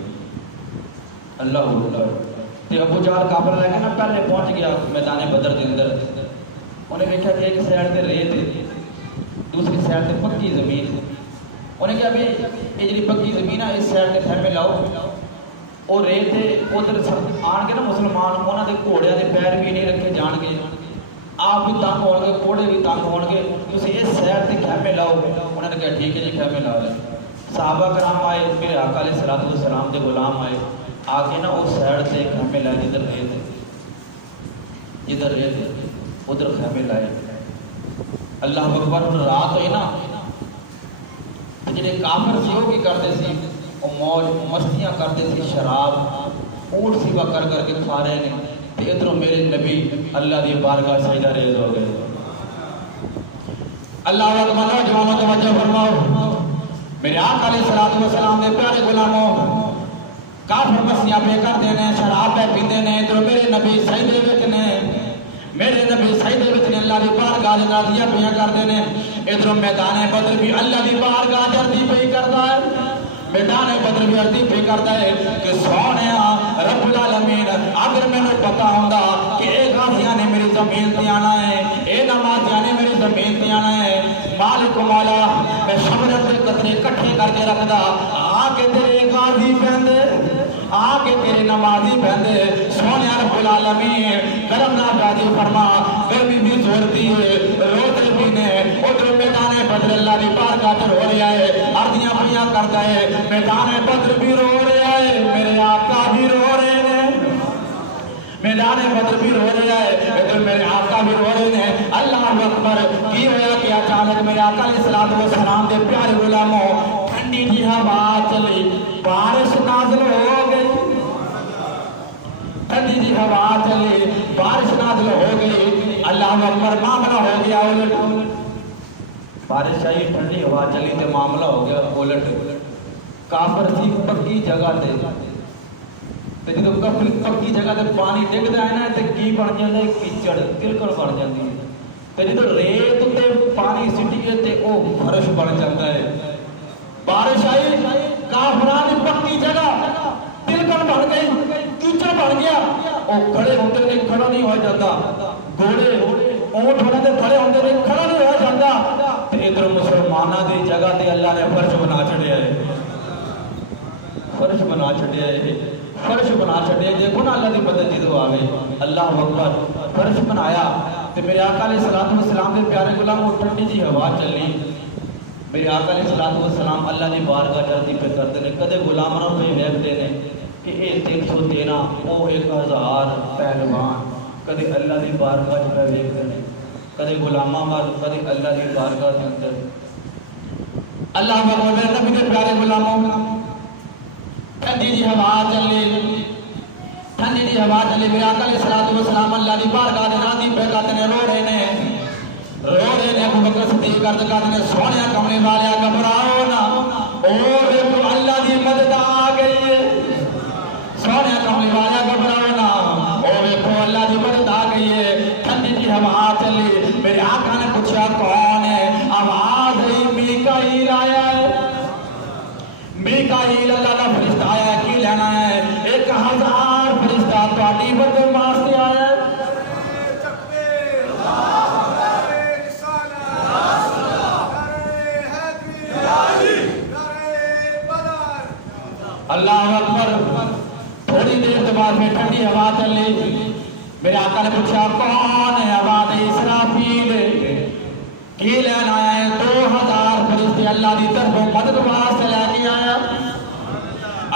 اللہ اکبر، تے ابو جہل کافر لے کے نا پہلے پہنچ گیا میدان بدر کے اندر، انہیں دیکھا کہ ایک سائڈ تے ریت ہے، دوسری سائڈ تے پکی زمین ہے۔ انہیں کہا بھی یہ جی پکی زمین ہے اس سائڈ تے خیمے لاؤ، اور ریت ہے ادھر آن کے نا مسلمان انہوں نے گھوڑیاں دے پیر بھی نہیں رکھے جان گے، آپ بھی تنگ ہو گے، گھوڑے بھی تنگ ہو گے، تسی اس سائڈ تے خیمے لاؤ۔ انہوں نے کہا ٹھیک ہے جی خیمے لا لیں۔ صحابہ کرام آئے، میرے آقا علیہ السلام دے غلام آئے، آ کے نا اس سائڈ سے خیمے لائے جدھر ریت ہے، جدھر ریت ہے ادھر خیمے لائے۔ اللہ اکبر، رات ہوئی نا، جڑے کافر سی وہ کی کرتے سی، وہ موج مستیاں کرتے سی، شراب اونٹ سیوا کر کر کے کھا رہے ہیں، تے ادھروں میرے نبی اللہ دی بارگاہ سجدہ ریز ہو گئے۔ اللہ اکبر، نوجوانوں توجہ فرماؤ، میرے آقا علیہ السلام دے پیارے غلاموں، کافر مستیاں پہ کرتے ہیں، شراب پہ پیندے نے، ادھر میرے نبی سجدے وچ نے، میرے نبی سجدے وچ نے، اللہ دی بارگاہ دے نازیاں پیاں کرتے ہیں۔ ادھر میدان بدر بھی اللہ دی بارگاہ جردی پہ کرتا ہے، میدان بدر بھی عرضی پہ کرتا ہے کہ سونیا رب العالمین، اگر میں نے پتا ہوندہ کہ اے غازیاں نے میری زمین تے آنا ہے، اے نمازیاں نے میری زمین تے آنا ہے، مالک مولا میں شمرت کے قطرے کٹھے کر کے رکھ دا، آکے تیرے غازی پہندے، آکے تیرے نمازی پہندے، سونیا رب العالمین کرم نوازی فرما، گرمی بھی زورتی ہے، روزے بھی نے، ادھر میدان بدر اللہ دی بارگاہ تے رو رہا ہے، عرضیاں پیاں کرتا ہے، میدان بدر بھی رو رہا ہے، میرے آقا بھی رو رہے ہیں، میدان بدر بھی رو رہا ہے، ادھر میرے آقا بھی رو رہے ہیں۔ اللہ اکبر، کی ہوا کہ اچانک میرے آقا علیہ السلام دے پیارے غلاموں، ٹھنڈی جی ہوا چلی، بارش نازل ہو گئی، ٹھنڈی جی ہوا چلی، بارش نازل ہو گئی، اللہ اکبر، معاملہ ہو گیا الٹ، بارش آئی، ٹھنڈی ہوا چلی تے معاملہ ہو گیا الٹ۔ کافر سی پکی جگہ تے جب پکی جگہ تے پانی ڈگدا ہے نا تے کی بن جاندا ہے، کیچڑ کلکڑ بن جاندی ہے، تے جب ریت تے پانی سٹیے تے او فرش بن جاتا ہے۔ بارش آئی، کافراں دی پکی جگہ کلکڑ بن گئی، کیچڑ بن گیا، او کھڑے ہوندے نے کھڑا نہیں ہو جاتا، گھوڑے اونٹ ہونے دے کھڑے ہوندے نے کھڑا نہیں ہو جاتا، تے ادھر مسلماناں دی جگہ تے اللہ نے فرش بنا چھڑیا ہے، فرش بنا چھڑیا ہے، فرش بنا چھڑیا ہے۔ دیکھو نا اللہ دی مدد جدوں آوے، اللہ اکبر، فرش بنایا تے میرے آقا علیہ السلام دے پیارے غلاموں، ٹھنڈی جی ہوا چلی، میرے آقا علیہ السلام اللہ دی بارگاہ عرضی پہ کرتے ہیں، کدے غلاماں پہ ویکھدے نے کہ اے 313 او 1000 پہلوان، کدے اللہ دی بارگاہ پہ ویکھدے نے، کدے غلاماں وال، کدے اللہ دی بارگاہ دے اندر۔ اللہ اکبر، میرے نبی دے پیارے غلاموں، ٹھنڈی جی ہوا چلی، ٹھنڈی جی ہوا چلی، میرے آقا علیہ السلام اللہ دی بارگاہ دے نازی پہ کرتے ہیں، رو رہے نے، رو رہے نے، ابو بکر صدیق عرض کرتے ہیں، سونیا کملی والیا گھبراؤ نا، او دیکھو اللہ دی مدد آ گئی ہے، سونیا کملی والیا گھبراؤ نا، او دیکھو اللہ دی مدد آ گئی ہے۔ ٹھنڈی جی ہوا چلی، میرے آقا نے پوچھا کون ہے، آواز ہوئی میکائیل آیا ہے، میکائیل اللہ کا فرشتہ آیا ہے، کی لینا ہے، 1000 فرشتہ تہاڈی مدد واسطے آیا ہے۔ اللہ اکبر، تھوڑی دیر کے بعد میں ٹھنڈی ہوا چلی، میرے آقا نے پوچھا کون ہے، آواز اسرافیل، کی لینا ہے، 2000 دی طرف مدد واسطے لے کے آیا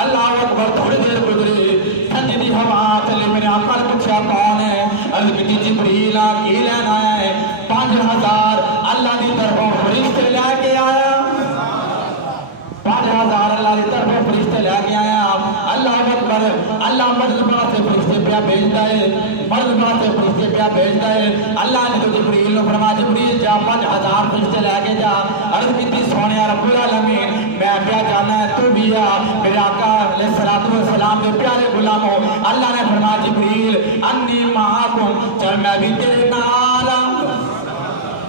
اللہ اکبر تھوڑی دیر گزری ٹھنڈی دی ہوا چلی میرے آقا نے پوچھا کون ہے عرض کی جبریل کی لینا آیا ہے 5000 اللہ دی طرف فرشتے لے کے آیا 5000 اللہ دی طرف فرشتے لے کے آیا اللہ اکبر اللہ مدد واسطے فرشتے پیا بھیجتا ہے مدد واسطے فرشتے پیا بھیجتا ہے اللہ نے تو جبریل نے فرمایا جبریل جا 5000 فرشتے لے کے جا عرض کی سونے رب العالمین میں پیا جانا ہے تو بھی آ میرے آقا علیہ السلام کے پیارے غلاموں اللہ نے فرمایا جبریل انی معاکم چل میں بھی تیرے نال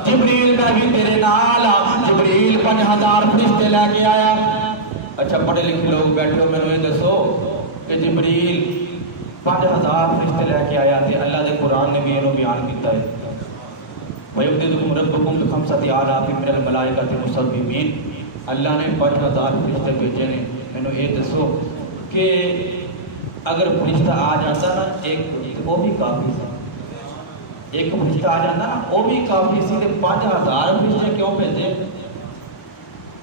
جبریل میں بھی تیرے نال جبریل 5000 فرشتے لے کے آیا اچھا پڑھے لکھے لوگ بیٹھے ہو میں نے دسو کہ جبریل 5000 فرشتے لے کے آیا تھے اللہ دے قرآن نے بھی انہوں بیان کیتا ہے وَيُبْدِدُكُمْ رَبُّكُمْ بِخَمْسَةِ آلَافٍ مِنَ الْمَلَائِكَةِ مُصَوِّمِينَ اللہ نے 5000 فرشتے بھیجے نے میں نے یہ دسو کہ اگر فرشتہ آ جاتا نا ایک وہ بھی کافی تھا ایک فرشتہ آ جاتا نا وہ بھی کافی سی 5000 فرشتے کیوں بھیجے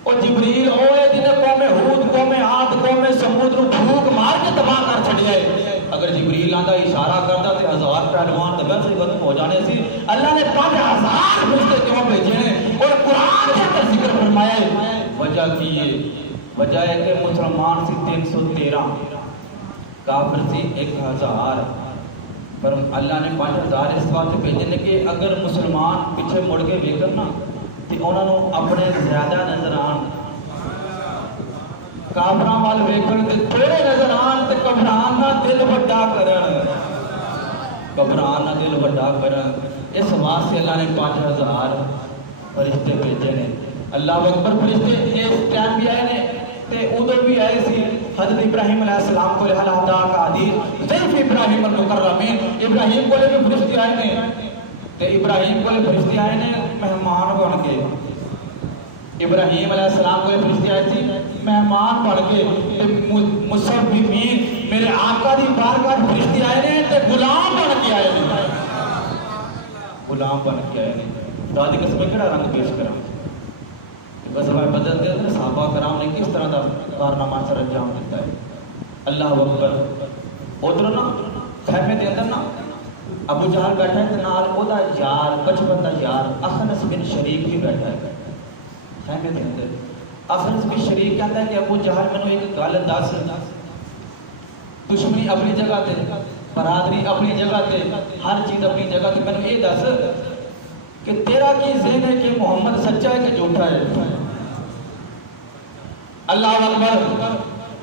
اور جبریل ہوئے جنہیں قوم ہود قوم عاد قوم سمود رو بھوک مار کے تباہ کر چھڑیا ہے اگر جبریل آندا اشارہ کرتا تے 1000 پہلوان تے ویسے ختم ہو جانے سی اللہ نے 5000 فرشتے کیوں بھیجے ہیں اور قرآن کے اندر ذکر فرمایا ہے وجہ کی ہے وجہ ہے کہ مسلمان سی 313 کافر سی 1000 پر اللہ نے 5000 اس بات بھیجے نے کہ اگر مسلمان پیچھے مڑ کے ویکھن نا تے انہاں نو اپنے زیادہ نظر آن کافراں وال ویکھن تے تھوڑے نظر آن تے گھبران نہ دل وڈا کرن گھبران نہ دل وڈا کرن اس واسطے اللہ نے 5000 فرشتے بھیجے نے اللہ اکبر فرشتے اس ٹائم بھی آئے نے تے ادھر بھی آئے سی حضرت ابراہیم علیہ السلام کو لہٰذا ہدا کا حدیث ضیف ابراہیم المکرمین ابراہیم کو لے بھی فرشتے آئے نے تے ابراہیم کو لے فرشتے آئے نے مہمان بن کے ابراہیم علیہ السلام کو لے فرشتے آئے تھی مہمان بن کے مصوّمین میرے آقا دی بارگاہ فرشتے آئے نے تے غلام بن کے آئے نے غلام بن کے آئے نے دادی قسم کیڑا رنگ پیش کراں غزوہ بدر دے اندر صحابہ کرام نے کس طرح دا کارنامہ سر انجام دیتا ہے اللہ اکبر ادھر نا خیمے دے اندر نا ابو جہل بیٹھا ہے تے نال او دا یار بچپن دا یار اخنس بن شریک بھی بیٹھا ہے خیمے دے اندر اخنس بن شریک کہتا ہے کہ ابو جہل مینوں ایک گل دس دشمنی اپنی جگہ تے برادری اپنی جگہ تے ہر چیز اپنی جگہ تے مینوں یہ دس کہ تیرا کی ذہن ہے کہ محمد سچا ہے کہ جھوٹا ہے اللہ اکبر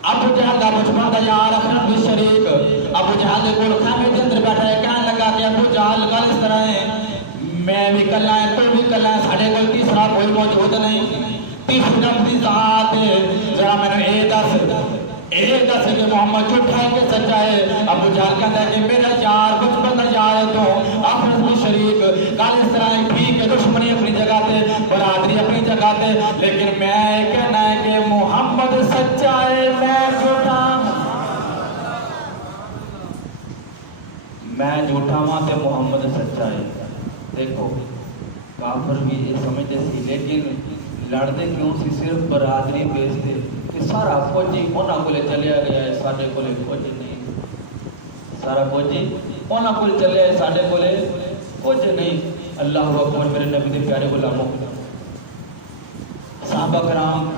ابو جہل دا بچپن دا یار اخنس بن شریک ابو جہل دے کول خیمے دے اندر بیٹھا ہے کہنے لگا کہ ابو جہل گل اس طرح ہے میں بھی کلا ہے تو بھی کلا ہے ساڈے کول تیسرا کوئی موجود نہیں تیسری رب دی ذات ہے ذرا میں نے اے دس کہ محمد جھوٹا ہے کہ سچا ہے ابو جہل کہتا ہے کہ میرا یار بچپن دا یار ہے تو اخنس بن شریک گل اس طرح ہے ٹھیک ہے دشمنی اپنی جگہ تے برادری اپنی جگہ تے لیکن میں کہنا ہے کہ محمد سچا ہے میں جھوٹا ہاں تے محمد سچا ہے دیکھو کافر بھی یہ سمجھتے سی لیکن لڑتے کیوں سی صرف برادری بیچتے کہ سارا کچھ ہی انہاں کولے چلیا گیا ہے ساڈے کولے کچھ نہیں سارا کچھ ہی انہاں کولے چلیا ہے ساڈے کولے کچھ نہیں اللہ اکبر میرے نبی دے پیارے غلاموں صحابہ کرام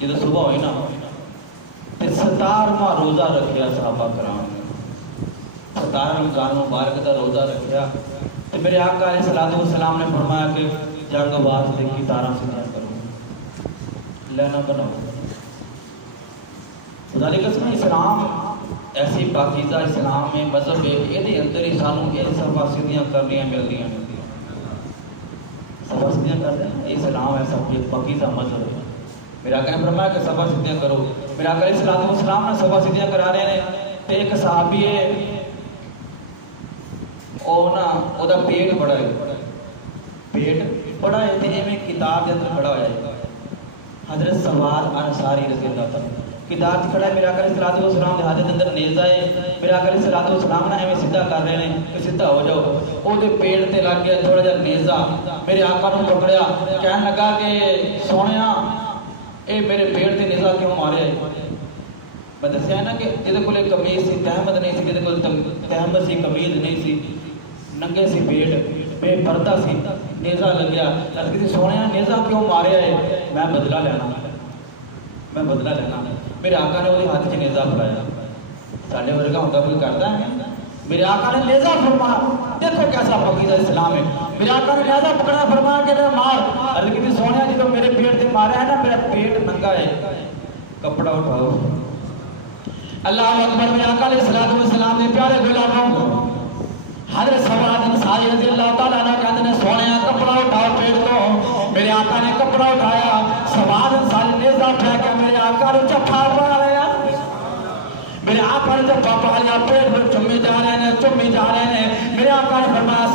جدوں صبح ہوئی نا تے 17واں روزہ رکھیا صحابہ کرام 17 رمضان مبارک دا روزہ رکھیا تے میرے آقا علیہ الصلوۃ والسلام نے فرمایا کہ جنگ واسطے کی تاراں سجا کرو لینا بناؤ خدا دی قسم اسلام ایسی پاکیزہ اسلام میں مذہب ہے کہ یہ اندر ہی سانوں یہ سب سیدھیاں کرنیاں ملدیاں سب سیدھیاں کرتے ہیں اسلام ایسا پاکیزہ مذہب ہے میرا آقا نے فرمایا کہ سب سیدھیاں کرو میرا آقا علیہ الصلوۃ والسلام نے سب سیدھیاں کرا رہے ہیں تے ایک صحابی ہے او نا او دا پیٹ بڑا ہے پیٹ بڑا ہے تے ایویں کتاب دے اندر کھڑا ہویا ہے حضرت سوال انصاری رضی اللہ عنہ کتاب کھڑا ہے میرا آقا علیہ الصلوۃ والسلام دے ہاتھ دے اندر نیزہ ہے میرا آقا علیہ الصلوۃ والسلام نے ایویں سیدھا کر رہے ہیں کہ سیدھا ہو جاؤ او دے پیٹ تے لگ گیا تھوڑا جہا نیزہ میرے آقا نوں پکڑیا کہنے لگا کہ سونیا اے میرے پیٹ تے نزا کیوں مارے؟ میں دسیا نا کہ جہدے کول قمیض سی تہمت نہیں سی، جہدے کول تہمت سی قمیض نہیں سی، ننگے سی پیٹ بے پردہ سی، نیزا لگیا، کسی سونے نیزا کیوں ماریا ہے؟ میں بدلہ لینا، میں بدلہ لینا۔ میرے آقا نے وہ ہاتھ چ نیزا پڑایا، ساڈے ورگا ہوتا کوئی کرتا ہے؟ میرے آقا نے نیزا فرمایا، دیکھو کیسا پقیدہ اسلام ہے۔ میرے آقا نے نیزا پکڑا، فرمایا کہ میں مار، عرض کی سونے جب میرے پیٹ سے مارا ہے نا، میرا پیٹ ننگا ہے، کپڑا اٹھاؤ۔ اللہ اکبر۔ میرے آقا علیہ السلام نے پیارے غلاموں حضرت سواد انصاری رضی اللہ تعالیٰ عنہ کہتے ہیں سونے کپڑا اٹھاؤ پیٹ کو۔ میرے آقا نے کپڑا اٹھایا، سواد انصاری نیزا پھینکا، میرے آقا نے چپا پا لیا، میرے آقا نے چپا پا لیا، پیٹ پر چمی جا رہے ہیں، چمی جا رہے ہیں۔ میرے آقا نے فرمایا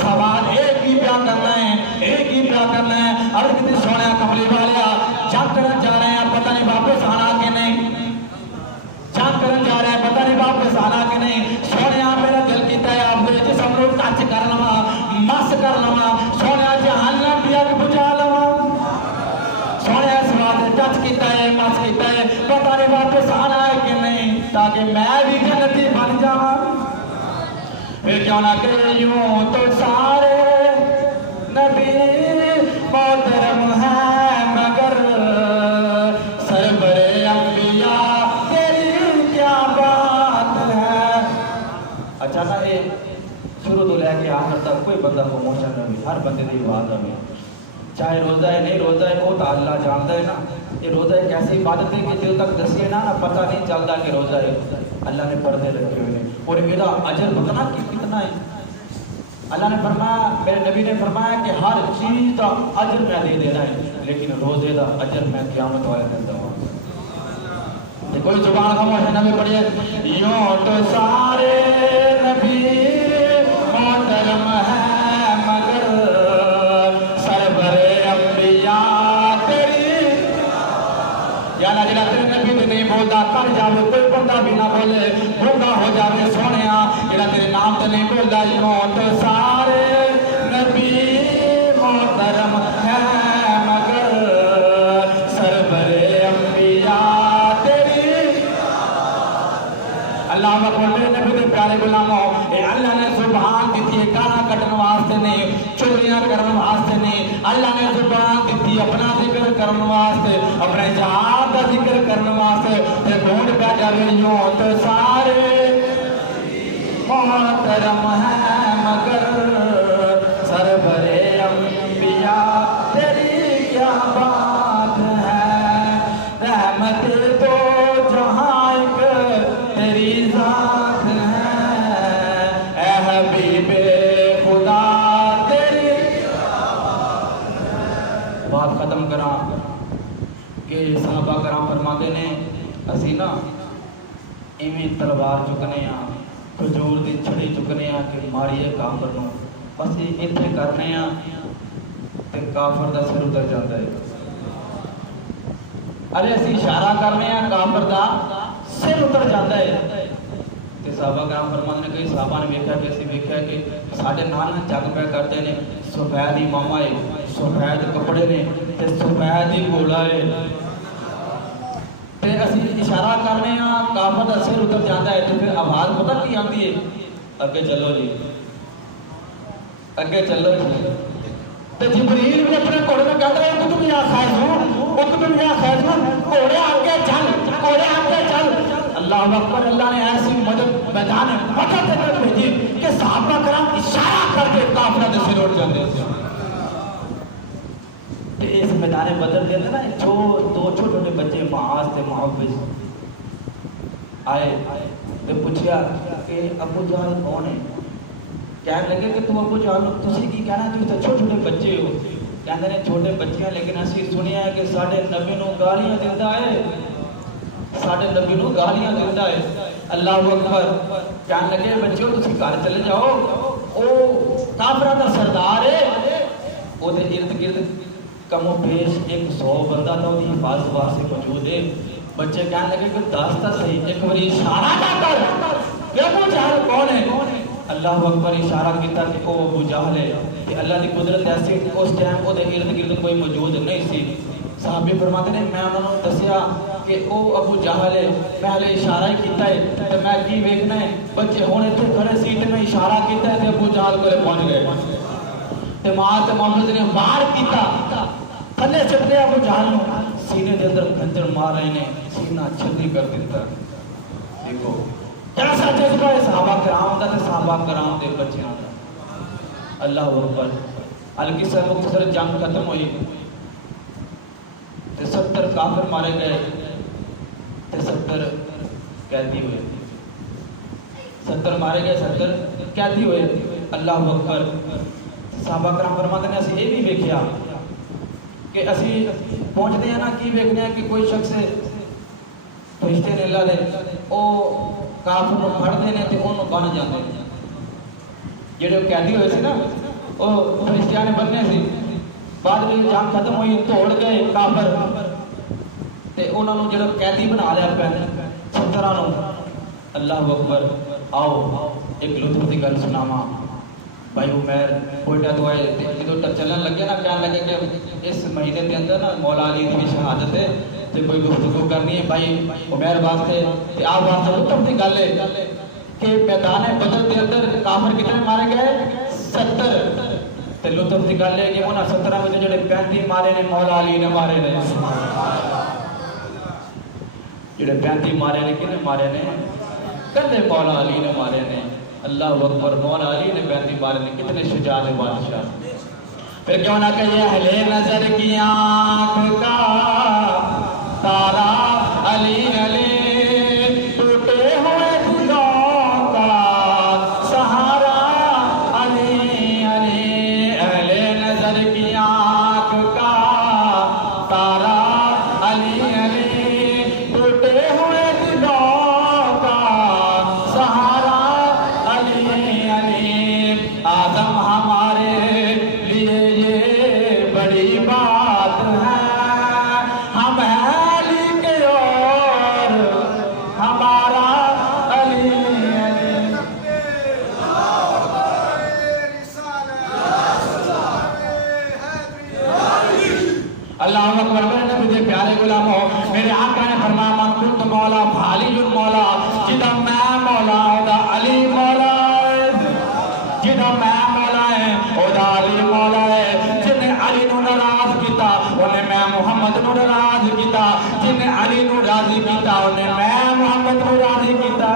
سواد ایک ہی پیا کرنا ہے، ایک ہی پیا کرنا ہے۔ عرض کتنی سونے کملی والیا جنگ کرنے جا رہے ہیں، پتہ نہیں واپس آنا کہ نہیں، جنگ کرنے جا رہے ہیں، پتہ نہیں واپس آنا کہ نہیں۔ سونے میرا دل کیتا ہے آپ نے جسم کو ٹچ کر لوا، مس کر لوا، سونے جہنم دیا کہ بجا لوا، سونے سواد ٹچ کیتا ہے، مس کیتا ہے، پتہ نہیں واپس آنا ہے کہ نہیں، تاکہ میں بھی جنتی بن جاواں۔ پھر کیوں نہ کہ یوں تو سارے نبی محترم ہیں مگر سربر انبیاء تیری کیا بات ہے۔ اچھا نا یہ شروع تو لے کے آخر تک کوئی بندہ خاموش نہ ہوئی، ہر بندے کی آواز آئی، چاہے روزہ ہے نہیں روزہ ہے وہ تو اللہ جانتا ہے نا۔ یہ روزہ ایک ایسی عبادت ہے کہ جو تک دسیے نا پتہ نہیں چلتا کہ روزہ ہے، اللہ نے پردے رکھے ہوئے ہیں، اور میرا اجر بتنا کہ کتنا ہے۔ اللہ نے فرمایا، میرے نبی نے فرمایا کہ ہر چیز کا اجر میں دے دینا ہے، لیکن روزے کا اجر میں قیامت والے دن دوں گا۔ کوئی زبان خاموش نہ پڑھیے، یوں تو سارے نبی محترم ہیں مگر سربر انبیاء تیری، یا اللہ جڑا تیرے نبی تے نہیں بولدا کر جاوے، کوئی بندہ بھی نہ بولے، گنگا ہو جاوے سونیا، جڑا تیرے نام تے نہیں بولدا، یوں تو سارے نبی محترم ہیں مگر سربر انبیاء تیری۔ اللہ اکبر۔ میرے نبی دے پیارے غلاموں، اے اللہ نے زبان دیتی ہے گانا کٹن واسطے نہیں، چوریاں کرن واسطے نہیں، اللہ نے زبان دیتی اپنا ذکر کرن واسطے، اپنے جہاد کا ذکر کرن واسطے۔ تے ڈھونڈ پہ جاوے یوں تو سارے محترم ہیں مگر سربر انبیاء تیری کیا بات ہے، رحمت تو جہاں ایک تیری ذات ہے، اے حبیب خدا تیری بات ختم کرا کہ صحابہ کرام فرماتے نے اسی نا ایویں تلوار چکنے ہاں، کھجور دی چھڑی چکنے ہاں کہ ماریے کافر نو، بس اتنے کرنے ہاں تے کافر دا سر اتر جاتا ہے۔ ارے اسی اشارہ کرنے ہاں کافر دا سر اتر جاتا ہے۔ تے صحابہ کرام فرماتے نے، کئی صحابہ نے ویکھیا کہ اسی ویکھیا کہ ساڈے نال جگ پہ کرتے نے، سفید ہی ماما ہے، سفید کپڑے نے تے سفید ہی گھوڑا ہے، تے اسی اشارہ کرنے ہاں کافر دا سر اتر جاتا ہے، تے پھر آواز پتہ کی آتی ہے، اگے چلو جی، اگے چلو جی۔ تے جبریل بھی اپنے گھوڑے میں کہتا ہے اکتب یا خیزون، اکتب یا خیزون، گھوڑے آگے چل، گھوڑے آگے چل۔ اللہ اکبر۔ اللہ نے ایسی مدد میدان مدد دے بھیجی کہ صحابہ کرام اشارہ کر کے کافروں دے سر اٹھ جاتے ہیں۔ اس میدان بدر دے نا دو چھوٹے چھوٹے بچے معاذ تے معوذ آئے تے پوچھیا کہ ابو جہل کون ہے؟ کہنے لگے کہ تم ابو جہل تسی کی کہنا تھی تے چھوٹے چھوٹے بچے ہو؟ کہندے نے چھوٹے بچے ہیں لیکن اسی سنیا ہے کہ ساڈے نبی نو گالیاں دیندا ہے، ساڈے نبی نو گالیاں دیندا ہے۔ اللہ اکبر۔ کہنے لگے بچیو تسی گھر چلے جاؤ، او کافراں دا سردار ہے، او دے ارد گرد کم و بیش 100 بندہ تو دی حفاظت واسطے موجود ہے۔ بچے کہنے لگے کہ داستا صحیح، ایک بار اشارہ نہ کر کہ ابو جہل کون ہے؟ اللہ اکبر۔ اشارہ کیتا کہ او ابو جہل ہے، کہ اللہ دی قدرت ایسی اس ٹائم او دے ارد گرد کوئی موجود نہیں سی۔ صحابی فرماتے ہیں میں انہوں نے دسیا کہ او ابو جہل ہے، میں ہلے اشارہ ہی کیتا ہے تے میں کی ویکھنا ہے بچے ہن ایتھے کھڑے سی تے میں اشارہ کیتا ہے تے ابو جہل کولے پہنچ گئے تے ماں تے محمد نے وار کیتا تھلے چکنے ابو جہل نو سینے دے اندر کھنجر مار رہے نے سینہ چھلنی کر دیتا دیکھو کیسا جذبہ ہے صحابہ کرام دا تے صحابہ کرام دے بچیاں دا اللہ اکبر القصہ مختصر جنگ ختم ہوئی تے 70 کافر مارے گئے تے 70 قیدی ہوئے 70 مارے گئے 70 قیدی ہوئے اللہ اکبر صحابہ کرام فرماتے ہیں اسی یہ بھی ویکھیا کہ اسی پہنچتے ہیں نا کی ویکھنے ہیں کہ کوئی شخص فرشتے نے اللہ دے او کافر نو پھڑدے نے تے اونوں بن جاندے نے جڑے قیدی ہوئے سی نا او فرشتیاں نے بننے سی بعد میں جنگ ختم ہوئی توڑ گئے کافر تے انہاں نو جڑا قیدی بنا لیا پہلے 70 نو اللہ اکبر آؤ ایک لطف دی گل سناواں بھائی عمیر کوئٹہ تو آئے جدو چلن لگے نا کہنے لگے کہ اس مہینے کے اندر نا مولا علی کی شہادت ہے تو کوئی گفتگو کرنی ہے بھائی عمیر واسطے کہ آپ واسطے لطف دی گل ہے کہ میدان بدر کے اندر کافر کتنے مارے گئے 70 تے لطف دی گل ہے کہ انہاں 17 میں جڑے 35 مارے نے مولا علی نے مارے نے جڑے 35 مارے نے کنے مارے نے کلے مولا علی نے مارے نے اللہ اکبر مولا علی نے 35 مارے نے کتنے شجاع بادشاہ پھر کیوں نہ کہے اہل نظر کی آنکھ کا تارا علی علی ٹوٹے ہوئے دلوں کا سہارا علی علی اہل نظر کی آنکھ کا تارا علی علی ٹوٹے ہوئے دلوں کا سہارا علی علی آدم ہمارے لیے یہ بڑی بات ہے ہم علی کے اور ہمارا علی علی اللہ اکبر میرے نبی دے پیارے غلامو میرے آقا نے فرمایا من کنت مولا بھالی مولا جدا میں مولا ہودا علی مولا جدا میں مولا ہے ہودا علی مولا ہے جن نے علی نو ناراض کیتا انہیں میں محمد نو ناراض کیتا جن نے علی نو راضی کیتا انہیں میں محمد نو راضی کیتا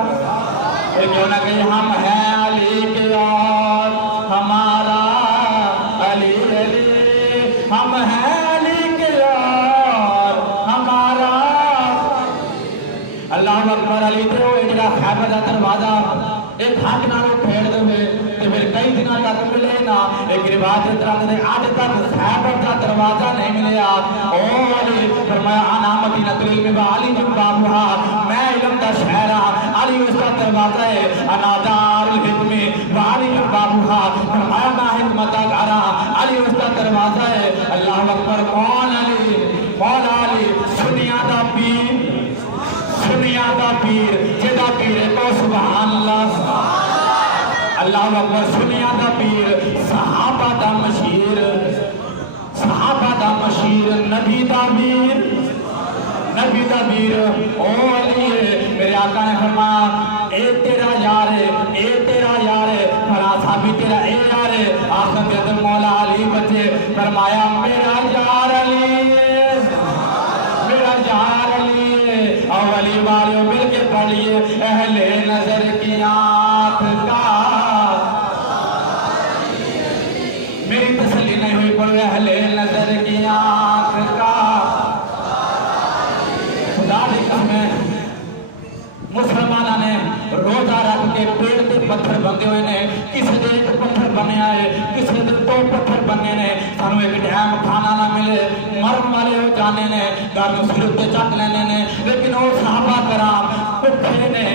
اے کیوں نہ کہ ہم ہیں علی کے اور ہمارا علی علی ہم ہیں اللہ اکبر علی تے ہوئے جڑا خیبر دا دروازہ ایک ہاتھ نالوں پھیڑ دے تے پھر کئی دنوں تک ملے نا ایک روایت درد دے آج تک خیبر دا دروازہ نہیں ملیا او علی فرمایا انا مدینہ العلم و علی بابها میں علم دا شہر ہاں علی اس کا دروازہ ہے انا دار الحکم و علی بابها فرمایا میں حکمت دا گھر ہاں علی اس کا دروازہ ہے اللہ اکبر کون علی مولا علی دنیا دا پیر دنیا دا پیر جدا پیر کو سبحان اللہ اللہ اکبر دنیا دا پیر صحابہ دا مشیر صحابہ دا مشیر نبی دا پیر نبی دا پیر او علی میرے آقا نے فرمایا اے تیرا یار ہے اے تیرا یار ہے فلاں صحابی تیرا اے یار ہے آخر کے اندر مولا علی بچے فرمایا میرا یار علی میرا یار علی اولی والیوں مل کے پڑھئے اہل نظر کی آنکھ کا میری تسلی نہیں ہوئی پڑھو اہل نظر کی آنکھ کا خدا دی قسم مسلمانہ نے روزہ رکھ کے پیڑ کے پتھر بندے ہوئے نے کسی دے ایک پتھر بنے آئے کسی دے دو پتھر بنے نے سانو ایک ڈیم کھانا نہ ملے مرم والے ہو جانے نے گھر صورت تے چک لینے نے لیکن وہ صحابہ کرام پٹھے نے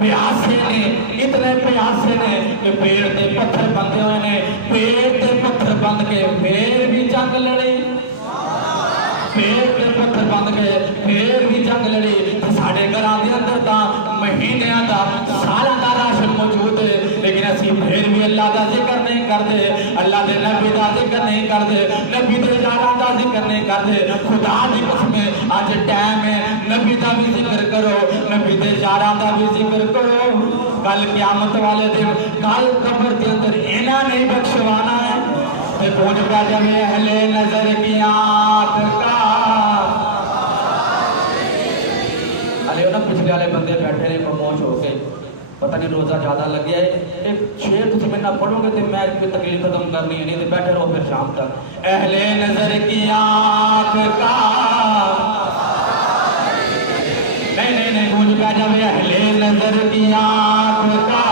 پیاسے نے اتنے پیاسے نے کہ پیڑ تے پتھر بندے ہوئے نے پیڑ تے پتھر بند کے پھر بھی جنگ لڑی پیڑ تے پتھر بند کے پھر بھی جنگ لڑی ساڑھے گھران دے اندر تا مہینیاں دا سالاں دا راشن موجود ہے لیکن اسی پھر بھی اللہ دا ذکر نہیں کر دے اللہ دے نبی دا ذکر نہیں کر دے نبی دے جانا دا ذکر نہیں کرتے خدا دی قسم اج ٹائم ہے نبی دا بھی ذکر کرو نبی دے یاراں دا بھی ذکر کرو کل قیامت والے دن کل قبر دے اندر انہاں نہیں بخشوانا ہے تے پہنچ پا جائے اہل نظر کی آنکھ کا علی انہاں پچھلے والے بندے بیٹھے نے خاموش ہو کے پتہ نہیں روزہ زیادہ لگ گیا ہے ایک شعر تجھ میں نہ پڑھو گے تو میں تقریر ختم کرنی ہے نہیں تو بیٹھے رہو پھر شام تک اہل نظر کی آنکھ کا نہیں مجھ پہ جب اہل نظر کی آنکھ کا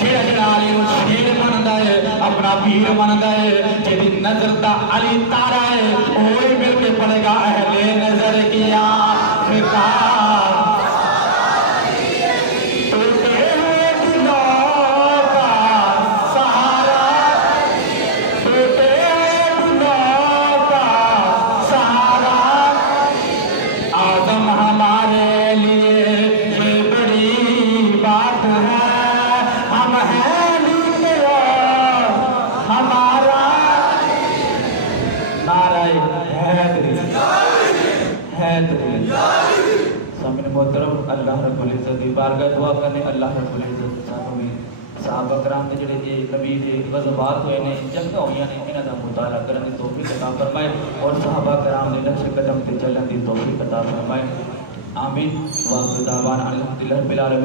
جڑا جڑا علی نو شیر مندا ہے اپنا پیر مندا ہے جڑی نظر دا علی تارا ہے وہی مل کے پڑے گا اہل نظر کی آنکھ کا محترم اللہ رب العزت دی بارگاہ دعا کرنے اللہ رب العزت سانوں میں صحابہ کرام تے جڑے جی نبی دے غزوات ہوئے نے جنگاں ہوئیاں نے انہاں دا مطالعہ کرن دی توفیق عطا فرمائے اور صحابہ کرام دے نقش قدم تے چلن دی توفیق عطا فرمائے آمین واخر دعوانا الحمدللہ رب العالمین